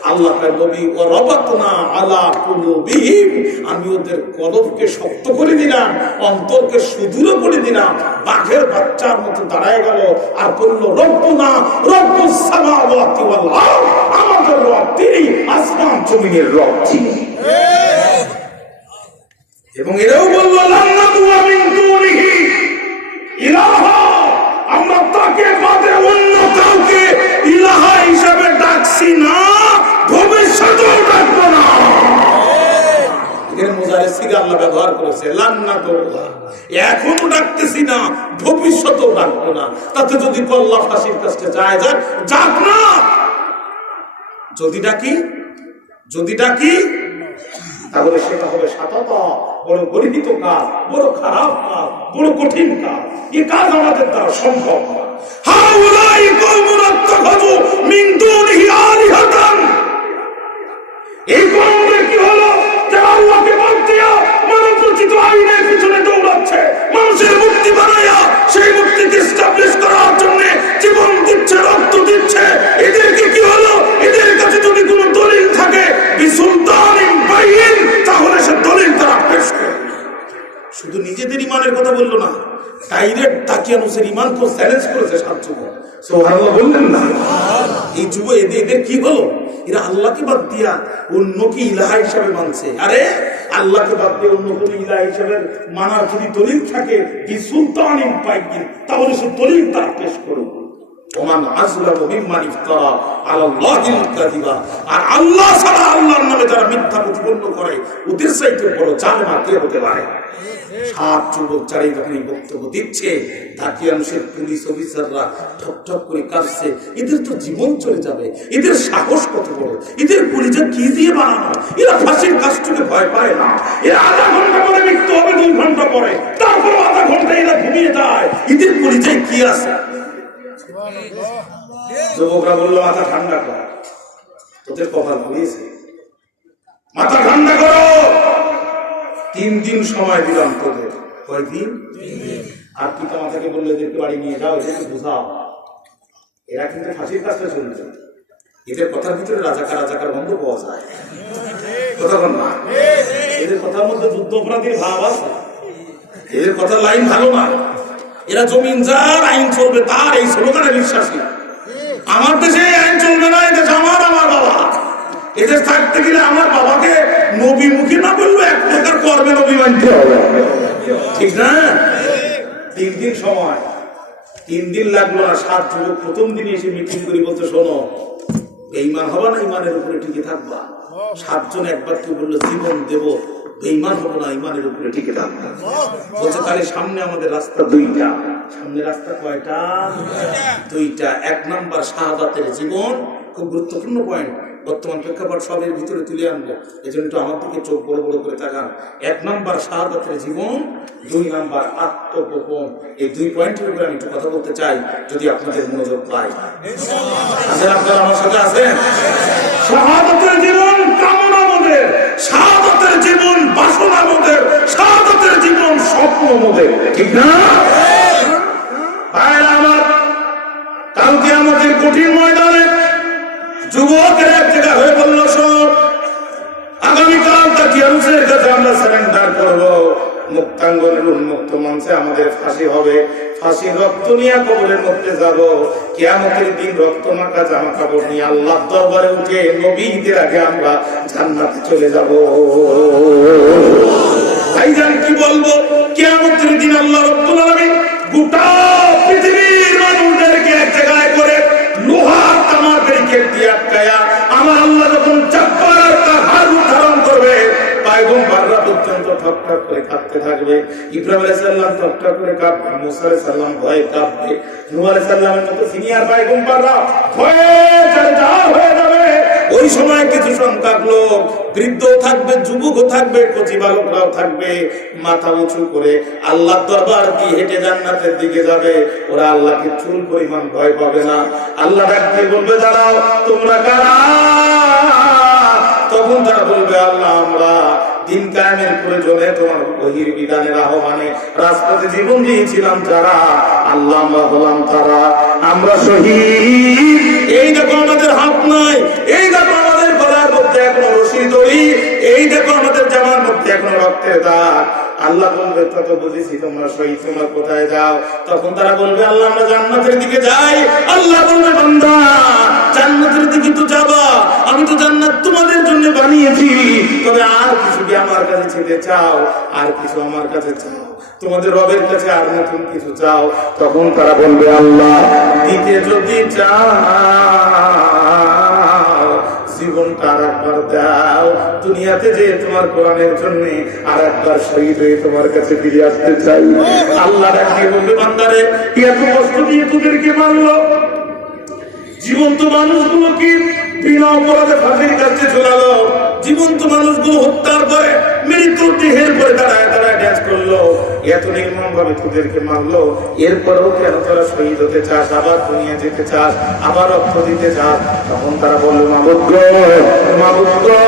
আল্লাহ নবী ও রবাতনা আলা কুলুবিহিম, আমি ওদের কলবকে শক্ত করে দিলাম, অন্তরকে সুদৃঢ় করে দিলাম। বাঘের বাচ্চার মতো দাঁড়ায় গেল আর বলল, রব্বুনা রব্বুস সামাওয়াতি ওয়াল আরদ, আমাদের রব তিনি, আসমান জমিনের রব তিনি। এবং এরাও বলল, লান্নাতু মিন দুনিহি ইলাহা, আমরা তাকে বাদে অন্য কাউকে ইলাহা হিসেবে ডাকছি না, ভবিষ্যতেও ডাকবো না। এখানে মুজারে সিগা আল্লাহ ব্যবহার করেছে, লান্নাতু, এখনো ডাকতেছি না, ভবিষ্যতেও ডাকবো না। তাতে যদি কল্লা ফাঁসির কাছে যায় যাক, যাক না। যদি ডাকি তাহলে সেটা হবে সাততা, বড় গর্হিত কাজ, বড় খারাপ কাজ, বড় কঠিন কাজ। এই কাজ আমাদের দ্বারা সম্ভব না। হাউলাই কওমুন আত্তাখাযু মিন দুনিহি আলিহাতান, এই কওমদের কি হলো? যারা আল্লাহকে বাদ দিয়া মানবরচিত আইনের পিছনে দৌড়াচ্ছে, মানুষের মুক্তি বানায়া সেই মুক্তিকে এস্টাবলিশ করার জন্য জীবন দিচ্ছে, রক্ত দিচ্ছে। এদেরকে কি হলো? এদের কাছে যদি কোনো দলিল থাকে বিসুলতানিন বাইয়িন, তাহলে সে দলিল তারা পেশ করে। শুধু নিজেদের ইমানের কথা বললো না, ডাইরেক্ট তাকিয়ানুসের ইমানকে চ্যালেঞ্জ করেছে সাত যুবক। সুবহানাল্লাহ বললেন না? এই যুবক এদের কি হলো? এরা আল্লাহকে বাদ দিয়া অন্যকে ইলাহা হিসাবে মানছে। আরে আল্লাহকে বাদ দিয়ে অন্য কোন ইলাহা হিসাবে মানার যদি দলিল থাকে বিসুলতানিন বাইয়িন, তাহলে সে দলিল তারা পেশ করুক। ওমান আযলামু মিম্মান ইফতারা আলাল্লাহিল কাযিবা, আর আল্লাহ ছাড়া আল্লাহর নামে যারা মিথ্যা প্রতিপন্ন করে, ওদের চাইতে বড় জালেম আর কে হতে পারে? সাত যুবক যারা যখন এই বক্তব্য দিচ্ছে, তাকিয়ানুসের পুলিশ অফিসাররা ঠক ঠক করে কাঁদছে। এদের তো জীবন চলে যাবে, এদের সাহস কত বড়, এদের পরিচয় কি দিয়ে বানানো? এরা ফাঁসির কাজটাকে ভয় পায় না। এরা আধা ঘন্টা পরে মৃত্যু হবে, 2 ঘন্টা পরে, তারপর আধা ঘন্টা এরা ঘুমিয়ে যায়। এদের পরিচয় কি আছে? যুবকরা বললো, মাথা ঠান্ডা কর, তোদের কপাল ঘুরিয়েছে, মাথা ঠান্ডা করো। 3 দিন সময় দিলাম তোদের। কয়দিন? আর পিতা মাতাকে বললো, এদেরকে বাড়ি নিয়ে যাও, এদেরকে বোঝাও। এরা কিন্তু ফাঁসির কাজটা চলছে। এদের কথার ভিতরে রাজাকার গন্ধ পাওয়া যায়। কথা বল না? এদের কথার মধ্যে যুদ্ধ অপরাধীর ভাব আছে। এদের কথা লাইন ভালো না। এরা জমিন যার, আইন চলবে তার, এই স্লোগানে বিশ্বাসী। আমার দেশে আইন চলবে না, এদেশ আমার বাবা। এদেশ থাকতে গেলে আমার বাবাকে নবী মুখী না বলবে, এক প্রকার করবে নবী মানতে হবে, ঠিক না? 3 দিন সময়, 3 দিন লাগলো না। 7 যুবক প্রথম দিনে এসে মিটিং করে বলতে, শোনো, বেঈমান হবা না, ইমানের উপরে টিকে থাকবা। 7 জন একবার কি বললো, জীবন দেব, বেঈমান হবো না, ইমানের উপরে টিকে থাকবা। বলছে, তাহলে সামনে আমাদের রাস্তা 2টা। সামনে রাস্তা কয়টা? 2টা। 1 নাম্বার শাহাদাতের জীবন, খুব গুরুত্বপূর্ণ পয়েন্ট। বর্তমান প্রেক্ষাপট সবের ভিতরে তুলে আনবো, এই জন্য আমার দিকে চোখ বড় বড় করে তাকান। 1 নাম্বার শাহাদাতের জীবন, 2 নাম্বার আত্মগোপন। এই 2 পয়েন্টের উপরে আমি একটু কথা বলতে চাই, যদি আপনাদের মনোযোগ পাই। আপনারা আমার সাথে আছেন? শাহাদাতের জীবন কামনা মোদের, শাহাদাতের জীবন বাসনা মোদের, শাহাদাতের জীবন স্বপ্ন মোদের, ঠিক না? আমার কালকে আমাদের কঠিন ময়দানে যুবকের এক জায়গা হয়ে বলল, শোন, আগামীকাল তাকিয়ানুসের কাছে আমরা সারেন্ডার করবো। মুক্তাঙ্গনের উন্মুক্ত মঞ্চে আমাদের ফাঁসি হবে। ফাঁসির রক্ত নিয়ে কবরের মধ্যে যাব। কিয়ামতের দিন রক্ত মাখা জামা কাপড় নিয়ে আল্লাহর দরবারে উঠে নবীদের আগে আমরা জান্নাতে চলে যাব। ভাইজান কি বলবো, কিয়ামতের দিন আল্লাহ রাব্বুল আলামিন গোটা পৃথিবীর মানুষদেরকে এক জায়গায় করে লোহার তামার ব্যারিকেড দিয়ে আটকায়া আমার আল্লাহ যখন চাপ্পার তার হাত ধারণ করবে, পয়গম্বররা পর্যন্ত ঠক ঠক করে কাঁপতে থাকবে। ইব্রাহিম আলাইহিস সালাম ঠক ঠক করে কাঁপবে, মুসা আলাইহিস সালাম ভয়ে কাঁপবে, নূহ আলাইহিস সালামের মতো সিনিয়র পয়গম্বররা ভয়ে জর্জর হয়ে যাবে। ওই সময় কিছু সংখ্যক লোক, বৃদ্ধ থাকবে, যুবকও থাকবে, কচি বালকরাও থাকবে, মাথা উঁচু করে আল্লাহর দরবার দিয়ে হেঁটে জান্নাতের দিকে যাবে। ওরা আল্লাহকে চুল পরিমাণ ভয় পাবে না। আল্লাহ ডাক দিয়ে বলবে, দাঁড়াও, তোমরা কারা? তখন তারা বলবে, আল্লাহ আমরা দিন কায়েমের প্রয়োজনে তোমার ওহীর বিধানের আহ্বানে রাজপথে জীবন দিয়েছিলাম যারা, আল্লাহ আমরা হলাম তারা, আমরা শহীদ। এই দেখো আমাদের হাত নাই, এই দেখো আমাদের গলার মধ্যে এখনো রশি দড়ি, এই দেখো আমাদের জামার মধ্যে এখনো রক্তের দাগ। আল্লাহ বলবে তত বুঝেছি তোমরা শহীদ, তোমরা কোথায় যাও? তখন তারা বলবে আল্লাহ আমরা জান্নাতের দিকে যাই। আল্লাহ বলবে বান্দা জান্নাতের দিকে তো যাবা, আমি তো জান্নাত তোমাদের জন্য বানিয়েছি, তবে আর কিছু কি আমার কাছে চেতে চাও? আর কিছু আমার কাছে চাও? তোমাদের রবের কাছে আর নতুন কিছু চাও? তখন তারা বলবে আল্লাহ দিতে যদি চাও জীবনটা আর একবার দাও, দুনিয়াতে যে তোমার কোরআনের জন্য আর একবার শহীদ হয়ে তোমার কাছে ফিরে আসতে চাই। আল্লাহ ডাকিয়ে বলবে বান্দারে এত কষ্ট দিয়ে তোদেরকে মারলো, জীবন্ত মানুষগুলোকে বিনা অপরাধে ফাঁসির কাছে ঝোলালো, জীবন্ত মানুষগুলো হত্যার পরে মৃত দেহের পরে দাঁড়ায় দাঁড়ায় ড্যান্স করলো, এত নির্মম ভাবে তোদেরকে মারলো, এরপরেও কেন তোরা শহীদ হতে চাস, আবার দুনিয়া যেতে চাস, আবার রক্ত দিতে চাস? তখন তারা বললো মাবুদ গো, মাবুদ গো,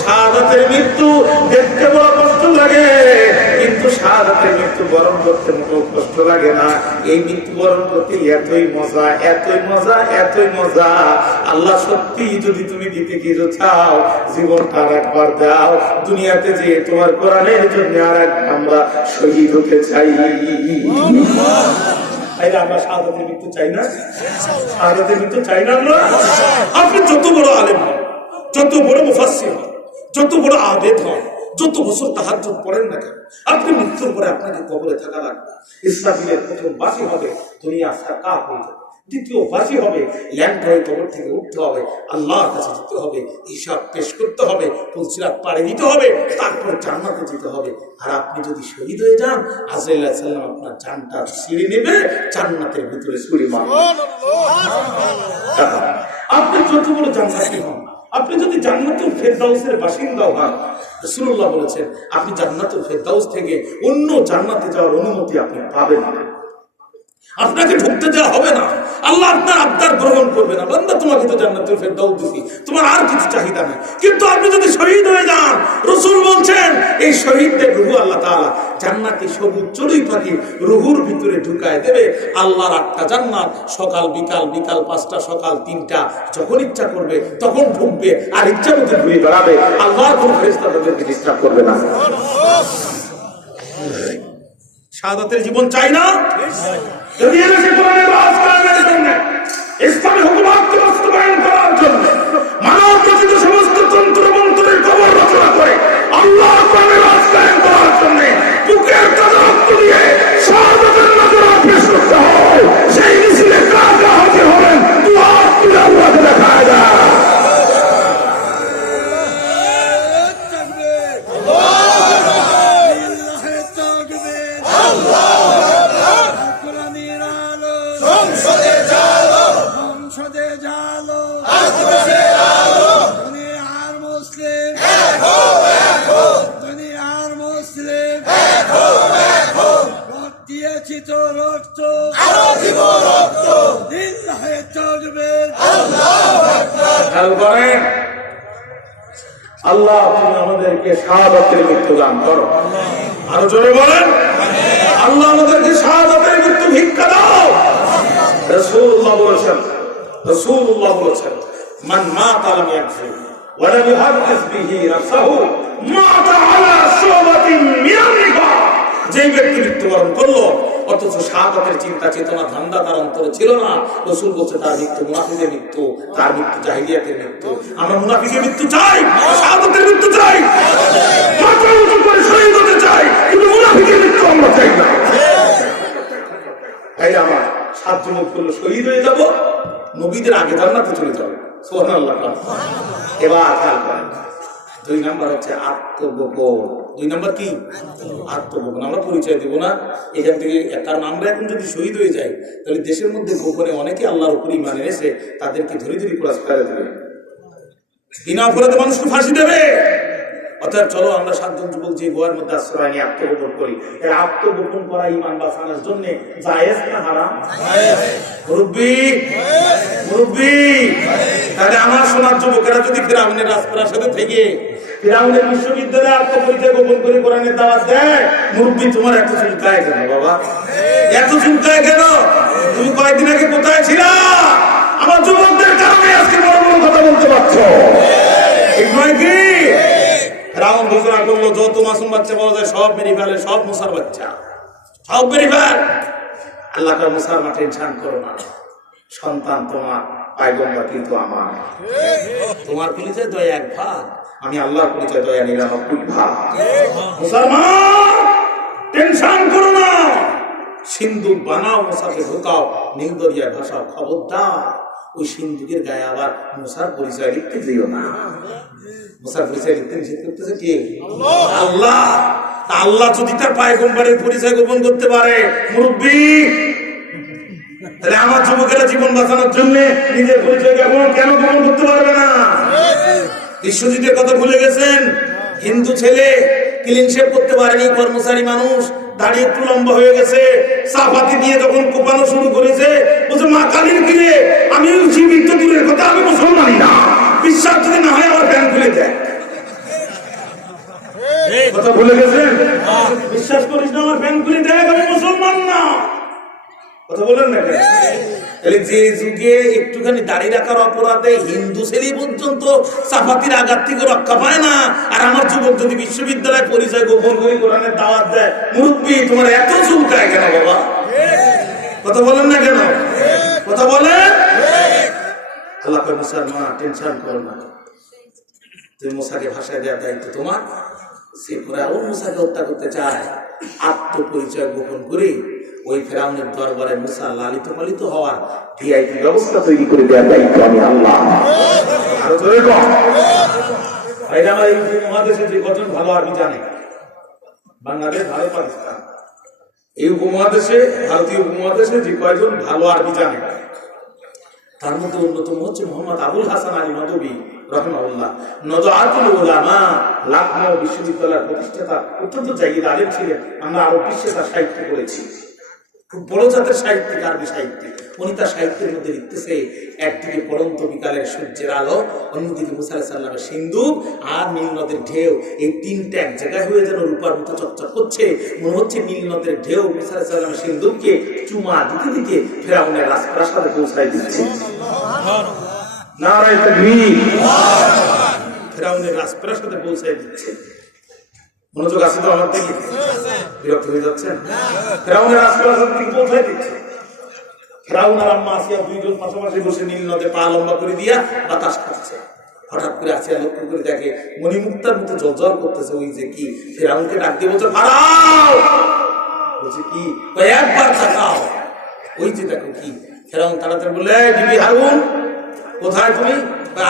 শাহাদাতের মৃত্যু দেখতে বড় কষ্ট লাগে, কিন্তু শাহাদাতের মৃত্যু বরণ করতে মোটেও কষ্ট লাগে না। এই মৃত্যু বরণ করতে এতই মজা, এতই মজা, এতই মজা। আল্লাহ সত্যি যদি তুমি দিতে কিছু চাও জীবনটা আর একবার দাও, দুনিয়াতে যে তোমার কোরআনের জন্য আর এক আমরা শহীদ হতে চাই। আমরা শাহাদাতের মৃত্যু চাই না? শাহাদাতের মৃত্যু চাই না আমরা? আপনি যত বড় আলেম হন, যত বড় মুফাসসির হন, যত বড় আবেদ হন, যত বছর তাহাজ্জুদ পড়েন না কেন, আপনি মৃত্যুর পরে আপনাকে কবরে থাকা লাগবে। ইসরাফিলের প্রথম বাঁশি হবে দুনিয়া সাকা হয়ে যাবে, দ্বিতীয় বাঁশি হবে ল্যান্ড হয়ে কবর থেকে উঠতে হবে, আল্লাহর কাছে যেতে হবে, হিসাব পেশ করতে হবে, পুলসিরাত পাড়ি দিতে হবে, তারপর জান্নাতে যেতে হবে। আর আপনি যদি শহীদ হয়ে যান আজরাইল আলাইহিস সালাম আপনার জানটা ছিঁড়ে নেবে, জান্নাতের ভিতরে ছুরি মারবে। আপনি যত বড় জান্নাতি হন, আপনি যদি জান্নাতুল ফেরদাউসের বাসিন্দা হন, রাসূলুল্লাহ বলেছেন আপনি জান্নাতুল ফেরদাউস থেকে অন্য জান্নাতে যাওয়ার অনুমতি আপনি পাবেন না, আপনাকে ঢুকতে দেওয়া হবে না, আল্লাহ আপনার আবদার গ্রহণ করবে না। বান্দা তোমাকে তো জান্নাতুল ফেরদাউস দিছি, তোমার আর কিছু চাহিদা নেই। কিন্তু আপনি যদি শহীদ হয়ে যান, রাসূল বলছেন এই শহীদদের রূহ আল্লাহ তাআলা জান্নাতি সবুজ চড়ুই পাখি রূহুর ভিতরে ঢুকায় দেবে। আল্লাহর 8টা জান্নাত, সকাল বিকাল, বিকাল 5টা, সকাল 3টা, যখন ইচ্ছা করবে তখন ঢুকবে, আর ইচ্ছা মতো ঘুরে বেড়াবে। আল্লাহর কোন ফেরেশতা তাদেরকে ডিস্টার্ব করবে না। শাহাদাতের জীবন চাই না? যদি এদেশে কোরআনের রাজ কায়েমের জন্য, ইসলামী হুকুমতকে বাস্তবায়ন করার জন্য মানব রচিত সমস্ত তন্ত্র মন্ত্রের কবর রচনা করে আল্লাহর কোরআনের রাজ কায়েম করার জন্য বুকের তাজা রক্ত দিয়ে শাহাদাতের নজরা পেশ করতে হয়, সেই মিছিলে কার কার হাজির হবেন? দুয়া তুলে আল্লাহকে দেখায় দেয়। আল্লাহ তুমি আমাদেরকে শাহাদাতের মৃত্যু দান করো। আরো জোরে বলেন আল্লাহ আমাদেরকে শাহাদাতের মৃত্যু ভিক্ষা দাও। রাসূলুল্লাহ বলেছেন মান মাতা লাম ইয়াকফির ওয়া লাম ইহাদ্দিস বিহি নাফসাহু মাতা আলা শুবাতিন মিনান নিফাক। যে ব্যক্তি মৃত্যুবরণ করলো অথচ শাহাদাতের চিন্তা চেতনা ধান্দা তার অন্তরে ছিল না, রাসূল বলছে তার মৃত্যু মুনাফিকের মৃত্যু, তার মৃত্যু জাহিলিয়াতের মৃত্যু। আমরা মুনাফিকের মৃত্যু চাই, শাহাদাতের মৃত্যু চাই, মাথা উঁচু করে শহীদ হতে চাই, কিন্তু মুনাফিকের মৃত্যু আমরা চাই না। তাই আমার 7 যুবক করলো শহীদ হয়ে যাব, নবীদের আগে জান্নাতে চলে যাবে। সুবহানাল্লাহ। এবার খেয়াল করেন 2 নাম্বার হচ্ছে আত্মগোপন। 2 নাম্বার কি? আত্মগোপন। আমরা পরিচয় দেব না এখান থেকে, কারণ আমরা এখন যদি শহীদ হয়ে যাই তাহলে দেশের মধ্যে গোপনে অনেকে আল্লাহর উপর ঈমান এনেছে, তাদেরকে ধরে ধরে ক্রস করে দেবে, বিনা অপরাধে মানুষকে ফাঁসি দেবে। অর্থাৎ চলো আমরা 7 জন যুবক যে গোয়ার মধ্যে আশ্রয় নিয়ে আত্মগোপন করি। এর আত্মগোপন করা ঈমান বাঁচানোর জন্য জায়েজ না হারাম? মুরব্বি মুরব্বি, তাহলে আমার সোনার যুবকেরা যদি ফিরআউনের রাজপ্রাসাদে থেকে ফিরাউনের বিশ্ববিদ্যালয়ে আত্মপরিচয় গোপন করে কোরআনের দাওয়াত দেয়। মুরব্বি, তোমার এত চুলকায় কেন বাবা? এত চুলকায় কেন? তুমি কয়েকদিন আগে কোথায় ছিলা? আমার যুবকদের কারণে আজকে বড় বড় কথা বলতে পারছো, ঠিক নয় কি? ফিরাউন ঘোষণা করলো যত মাসুম বাচ্চা পাওয়া যায় সব মেরে ফেলে, সব মুসার বাচ্চা, সব মেরে ফেল। আল্লাহ কা মুসার মা টেনশন করো না, সন্তান তোমার, পয়গম্বর কিন্তু আমার। তোমার পরিচয় দয়া এক ভাগ, আমি আল্লাহর পরিচয় দয়া 99 ভাগ। মুসলমান টেনশন করো না, সিন্ধুক বানাও, মুসাকে ঢোকাও, নীল দরিয়ায় ভাসাও, খবরদার ওই সিন্ধুকের গায়ে আবার মুসার পরিচয় লিখতে দিও না। মুসার পরিচয় লিখতে নিষেধ করতেছে কে? আল্লাহ। আল্লাহ যদি তার পয়গম্বরের পরিচয় গোপন করতে পারে, মুরব্বি, তাহলে আমার যুবকেরা জীবন বাঁচানোর জন্য নিজের পরিচয় কেন গোপন করতে পারবে না? বিশ্বজিতের কথা ভুলে গেছেন? হিন্দু ছেলে ক্লিন শেভ করতে পারেনি, কর্মচারী মানুষ, দাড়ি একটু লম্বা হয়ে গেছে, সাফাতি দিয়ে যখন কোপানো শুরু করেছে, বলছে মা কালীর কিরে, আমি জীবিত দূরের কথা, আমি মুসলমানই না, বিশ্বাস যদি না হয় আমার প্যান খুলে দেয়। কথা ভুলে গেছেন? বিশ্বাস করিস না, আমার প্যান খুলে দেয়, আমি মুসলমান না। কথা বলেন না কেন? যে যুগে একটুখানি দাঁড়িয়ে রাখার অপরাধে হিন্দু ছেলে পর্যন্ত সাফাতির আঘাত থেকে রক্ষা পায় না, আর আমার যুবক যদি বিশ্ববিদ্যালয় পরিচয় গোপন করে কোরআনের দাওয়াত দেয়, মুরব্বি তোমার এত চুলকায় কেন বাবা? কথা বলেন না কেন? কথা বলেন। আল্লাহ কয় মুসলমান টেনশন করো না, তুমি মুসাকে ভাষায় দেওয়ার দায়িত্ব তোমার। সে ফেরাউন মুসাকে হত্যা করতে চায়, আত্মপরিচয় গোপন করে ওই ফেরাউনের দরবারে মুসা লালিত পালিত হওয়ার ভিআইপি ব্যবস্থা তৈরি করে দেওয়ার দায়িত্ব আমি আল্লাহ। আরো জোরে কর। আমার এই উপমহাদেশে যে কজন ভালো আরবি জানে, বাংলাদেশ, ভারত, পাকিস্তান, এই উপমহাদেশে, ভারতীয় উপমহাদেশে যে কয়জন ভালো আরবি জানে, তার মধ্যে অন্যতম হচ্ছে মোহাম্মদ আবুল হাসান আলী নদভী রাহিমাহুল্লাহ, নদওয়াতুল উলামা, লখনউ বিশ্ববিদ্যালয়ের প্রতিষ্ঠাতা, অত্যন্ত জায়গিদ আলেম ছিলেন। আমরা আরো বিশ্বে তার সাহিত্য করেছি, খুব বড় জাতের সাহিত্যিক, আরবি সাহিত্যিক। উনি তার সাহিত্যের মধ্যে লিখতেছে, একদিকে পরন্ত বিকালের সূর্যের আলো, অন্যদিকে মুসা আলাইহিস সালামের সিন্ধুক আর নীল নদের ঢেউ, এই তিনটা এক জায়গায় হয়ে যেন রূপার মতো চকচক করছে। মনে হচ্ছে নীল নদের ঢেউ মুসা আলাইহিস সালামের সিন্ধুককে চুমা দিতে দিতে ফেরাউনের রাজপ্রাসাদে পৌঁছায় দিচ্ছে। নারায়ে তাকবীর। ফেরাউনের রাজপ্রাসাদে পৌঁছায় দিচ্ছে। মনোযোগ আছে তো আমার দিকে? বিরক্ত হয়ে যাচ্ছেন? ফেরাউনের রাজপ্রাসাদ থেকে পৌঁছায় দিচ্ছে। ফেরাউন আর আম্মা আসিয়া দুইজন পাশাপাশি বসে নীল নদে পা লম্বা করে দিয়া বাতাস খাচ্ছে। হঠাৎ করে আসিয়া লক্ষ্য করে দেখে মণিমুক্তার মতো জলজল করতেছে। ওই যে কি, ফেরাউনকে ডাক দিয়ে বলছে ফারাও, বলছে কি, একবার তাকাও, ওই যে দেখো কি। ফেরাউন তাড়াতাড়ি বলে, বিবি হারুন কোথায় তুমি?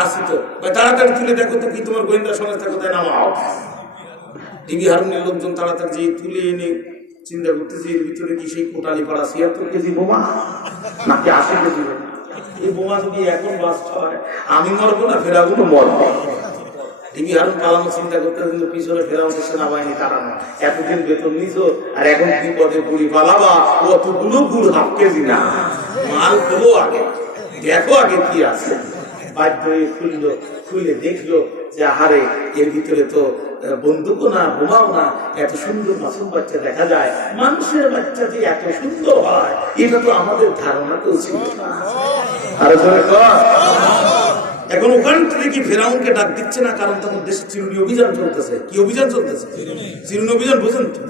আসি তো। তাড়াতাড়ি তুলে দেখো তো কি তোমার গোয়েন্দা সংস্থা কোথায়, নামাও। বিবি হারুনের লোকজন তাড়াতাড়ি যে তুলে এনে চিন্তা করতেছে, এর ভিতরে কি সেই কোটালি পাড়া ৭৬ কেজি বোমা নাকি ৮০ কেজি? এই বোমা যদি এখন বাস্ট হয়, আমি মরবো না, ফেরাউনও মরবো। বিবি হারুন পালানো চিন্তা করতে, কিন্তু পিছনে ফেরাউনের সেনাবাহিনী তাড়ানো। এতদিন বেতন নিছ আর এখন বিপদে পড়ি পালাবা, অতগুলো গুড় ১/২ কেজি না, মাল গুলো আগে দেখো আগে কি আছে। বাধ্য হয়ে খুলে দেখলো যে আহারে, এর ভিতরে তো বন্দুকও না, বোমাও না, এত সুন্দর মাসুম বাচ্চা দেখা যায়। মানুষের বাচ্চা যে এত সুন্দর হয়, এটা তো আমাদের ধারণাতেও ছিল না। আরো জোরে কর। এখন ওখান থেকে কি ফেরাউনকে ডাক দিচ্ছে না, কারণ তখন দেশে চিরুনি অভিযান চলতেছে। কি অভিযান চলতেছে? চিরুনি অভিযান, বুঝেন তো?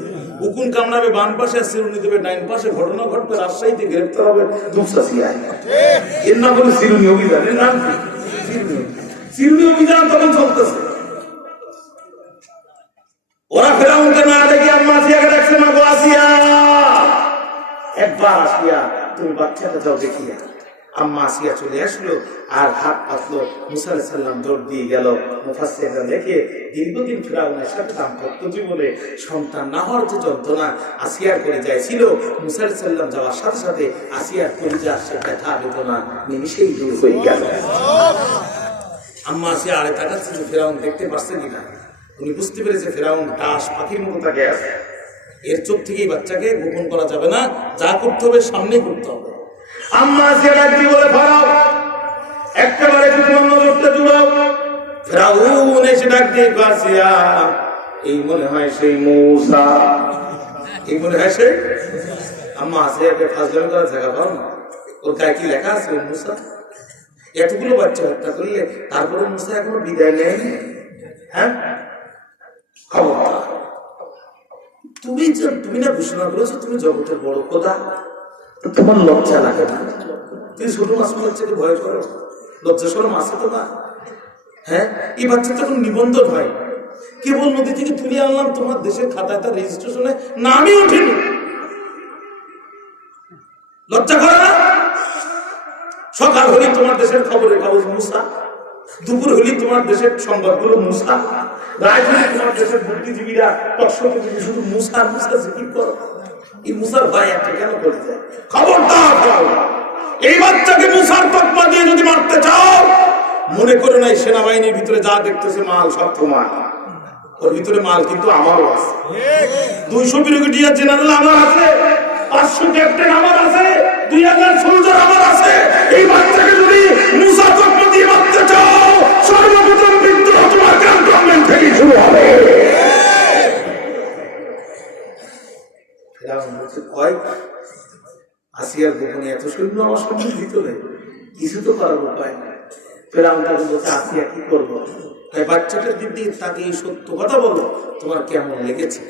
উকুন কামড়াবে বাম পাশে, আর চিরুনি দেবে ডাইন পাশে। ঘটনা ঘটবে রাজশাহীতে, গ্রেপ্তার হবে দুপচাচিয়ায়। এর নাম হলো চিরুনি অভিযান। এর নাম কি? চিরুনি অভিযান তখন চলতেছে। ওরা ফেরাউনকে না দেখে আম্মা আসিয়াকে ডাকছে, মা গো আসিয়া, একবার আসিয়া তুমি বাচ্চাটা যাও দেখিয়া। আম্মা আসিয়া চলে আসলো আর হাত পাতলো। মুসা আলাইহিস সালাম দৌড় দিয়ে গেল। মুফাসসিররা দেখে দীর্ঘদিন ফেরাউনের সাথে দাম্পত্য জীবনে সন্তান না হওয়ার যে যন্ত্রণা আসিয়ার করে যাইছিল, মুসা আলাইহিস সালাম যাওয়ার সাথে সাথে আসিয়ার কলিজার সে ব্যথা বেদনা নিমিষেই দূর হয়ে গেল। আম্মা আসিয়া আড়ে তাকাচ্ছে যে ফেরাউন দেখতে পারছে কিনা। উনি বুঝতে পেরেছে ফেরাউন দাস পাখির মতো তাকে আছে। এর চোখ থেকেই বাচ্চাকে গোপন করা যাবে না, যা করতে হবে সামনে করতে হবে। আম্মা আসিয়া ডাক দিয়ে বলে, ফারাও একেবারে যদি নজরটা জুড়াও, ফিরাউন এসে ডাক দিয়ে আসিয়া, এই মনে হয় সেই মূসা, এই মনে হয় সেই আম্মা আসিয়াকে ফাজলামি করা জায়গা পাও না? ওর গায়ে কি লেখা আছে মূসা? এতগুলো বাচ্চা হত্যা করলে তারপরে মূসা এখনো বিদায় নেয়নি। হ্যাঁ, খবরদার, তুমি না ঘোষণা করেছো তুমি জগতের বড় খোদা, তোমার লজ্জা লাগে না? তুমি ছোট মাছ বাচ্চাকে ভয় করো, লজ্জা শরম আছে তোমার? হ্যাঁ, এই বাচ্চা তখন নিবন্ধন হয়, কেবল নদী থেকে তুলে আনলাম, তোমার দেশের খাতায় তার রেজিস্ট্রেশনে নামই ওঠেনি, লজ্জা করে না? সকাল হলি তোমার দেশের খবরের কাগজ মূসা, দুপুর হলি তোমার দেশের সংবাদগুলো মূসা, রাত হলি তোমার দেশের বুদ্ধিজীবীরা টকশোতে শুধু মূসা মূসা জিকির করো। এই মূসার ভয় একটা কেন করে যায়? খবরদার, এই বাচ্চাকে মূসার তকমা দিয়ে যদি মারতে চাও, মনে করো না এই সেনাবাহিনীর ভিতরে যা দেখতেছে মাল সব তোমার, ওর ভিতরে মাল কিন্তু আমারও আছে। 200 ব্রিগেডিয়ার জেনারেল আমার আছে, 500 ক্যাপ্টেন আমার আছে, 2000 সোলজার আমার আছে। এই বাচ্চাকে যদি মূসা তকমা দিয়ে মারতে চাও, সর্বপ্রথম বিদ্রোহ তোমার ক্যান্টনমেন্ট থেকে শুরু হবে। আসিয়ার গোপনে এত সৈন্য আমার সামনে ভিতরে, কিছু তো করার উপায় নাই। ফেরাউন তাকে বলছে, আসিয়া কি করবো? বাচ্চাটার দিক দিয়ে তাকে এই সত্য কথা বলো, তোমার কেমন লেগেছে?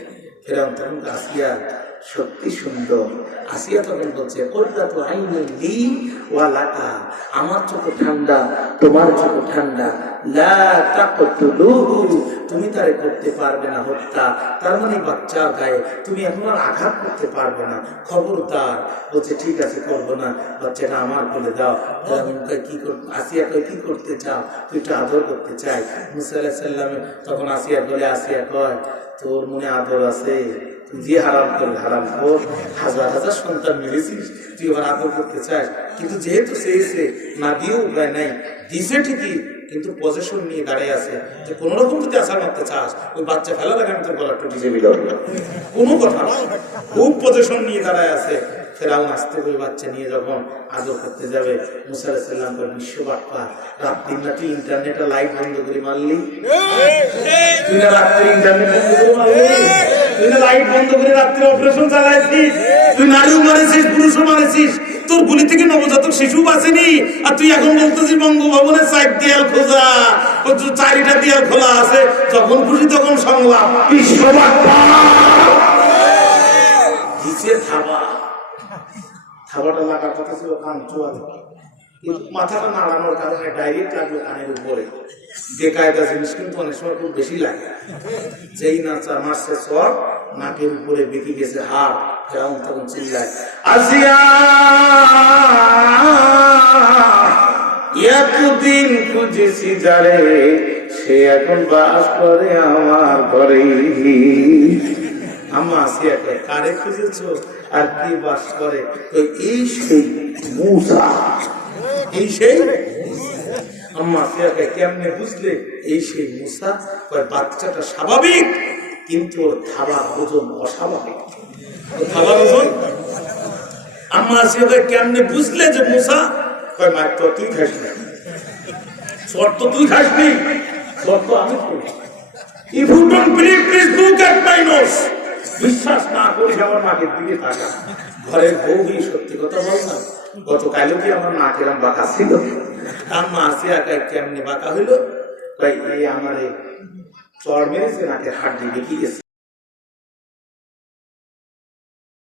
ফেরাউন তখন, আসিয়া সত্যি সুন্দর। আসিয়া তখন বলছে, আমার চোখ ঠান্ডা, তোমার চোখ ঠান্ডা, তুমি তারে করতে পারবে না হত্যা, তার মানে বাচ্চার গায়ে তুমি এখন আর আঘাত করতে পারবে না, খবরদার। বলছে, ঠিক আছে, করবো না, বাচ্চাটা আমার বলে দাও। কি আসিয়া কয়, কি করতে চাও? তুই একটু আদর করতে চাই। মুসা আলাইহিস সালাম তখন আসিয়া বলে, আসিয়া কয়, তোর মনে আদর আছে, যে হারাম করে হারাম কর, হাজার হাজার সন্তান মেরেছিস, তুই এবার আদর করতে চাস, কিন্তু যেহেতু চেয়েছে না দিয়েও উপায় নাই, দিছে ঠিকই, কিন্তু পজিশন নিয়ে দাঁড়িয়ে আছে যে কোন রকম যদি আশা মারতে চাস, ওই বাচ্চা ফেলার আগে আমি তোর গলা টুটি চেপে কোনো কথা নয়, খুব পজিশন নিয়ে দাঁড়ায় আছে। ফেরাউন আসতে করে বাচ্চা নিয়ে যখন আদর করতে যাবে, মুসা আলাইহিস সালাম করে, বিশ্ব বাপ্পা, রাত দিন না তুই ইন্টারনেটে লাইট বন্ধ করে মারলি, তুই না রাত্রে ইন্টারনেট বন্ধ করে মারলি, তুই না লাইট বন্ধ করে রাত্রে অপারেশন চালাইছিস, তুই নারীও মারেছিস, পুরুষও মারেছিস, তোর গুলি থেকে নবজাতক শিশু বাঁচেনি, আর তুই এখন বলতেছিস বঙ্গভবনের 4 দেয়াল খোঁজা, 4টা দেয়াল খোলা আছে, যখন খুশি তখন সংলাপ। বিশ্ব বাপ্পা দিছে থাবা, থাবাটা লাগার কথা ছিল কান চোয়ালে, কিন্তু মাথাটা নাড়ানোর কারণে ডাইরেক্ট লাগলো কানের উপরে। বেকায়দা জিনিস কিন্তু অনেক সময় খুব বেশি লাগে, যেই নাচা মারছে সব নাকের উপরে বেঁকে গেছে হাড়। ফেরাউন তখন চিল্লায়, আসিয়া এতদিন খুঁজেছি যারে, সে এখন বাস করে আমার ঘরে। আম্মা আসিয়া কয়, কারে খুঁজেছো আর কি বাস করে? এই সেই মূসা, এই সেই। আম্মা আসিয়া কয়, কেমনে বুঝলে এই সেই মূসা? কয়, বাচ্চাটা স্বাভাবিক, কিন্তু ওর থাবার ওজন অস্বাভাবিক, ওর থাবার ওজন। আম্মা আসিয়া কয়, কেমনে বুঝলে যে মূসা? কয়, মার তো তুই খাস না, শর্ত তুই খাসনি, শর্ত আমি করি। If you don't believe, please look at my nose. বিশ্বাস না করি আমার নাকের দিকে তাকা। ঘরের বউই সত্যি কথা বল না, গতকালও কি আমার নাক এরম বাঁকা ছিল? আম্মা আসিয়া কয়, কেমনি বাঁকা হইলো? তাই এই আমার চড় মেরেছে, নাকের হাড্ডি বেঁকে গেছে।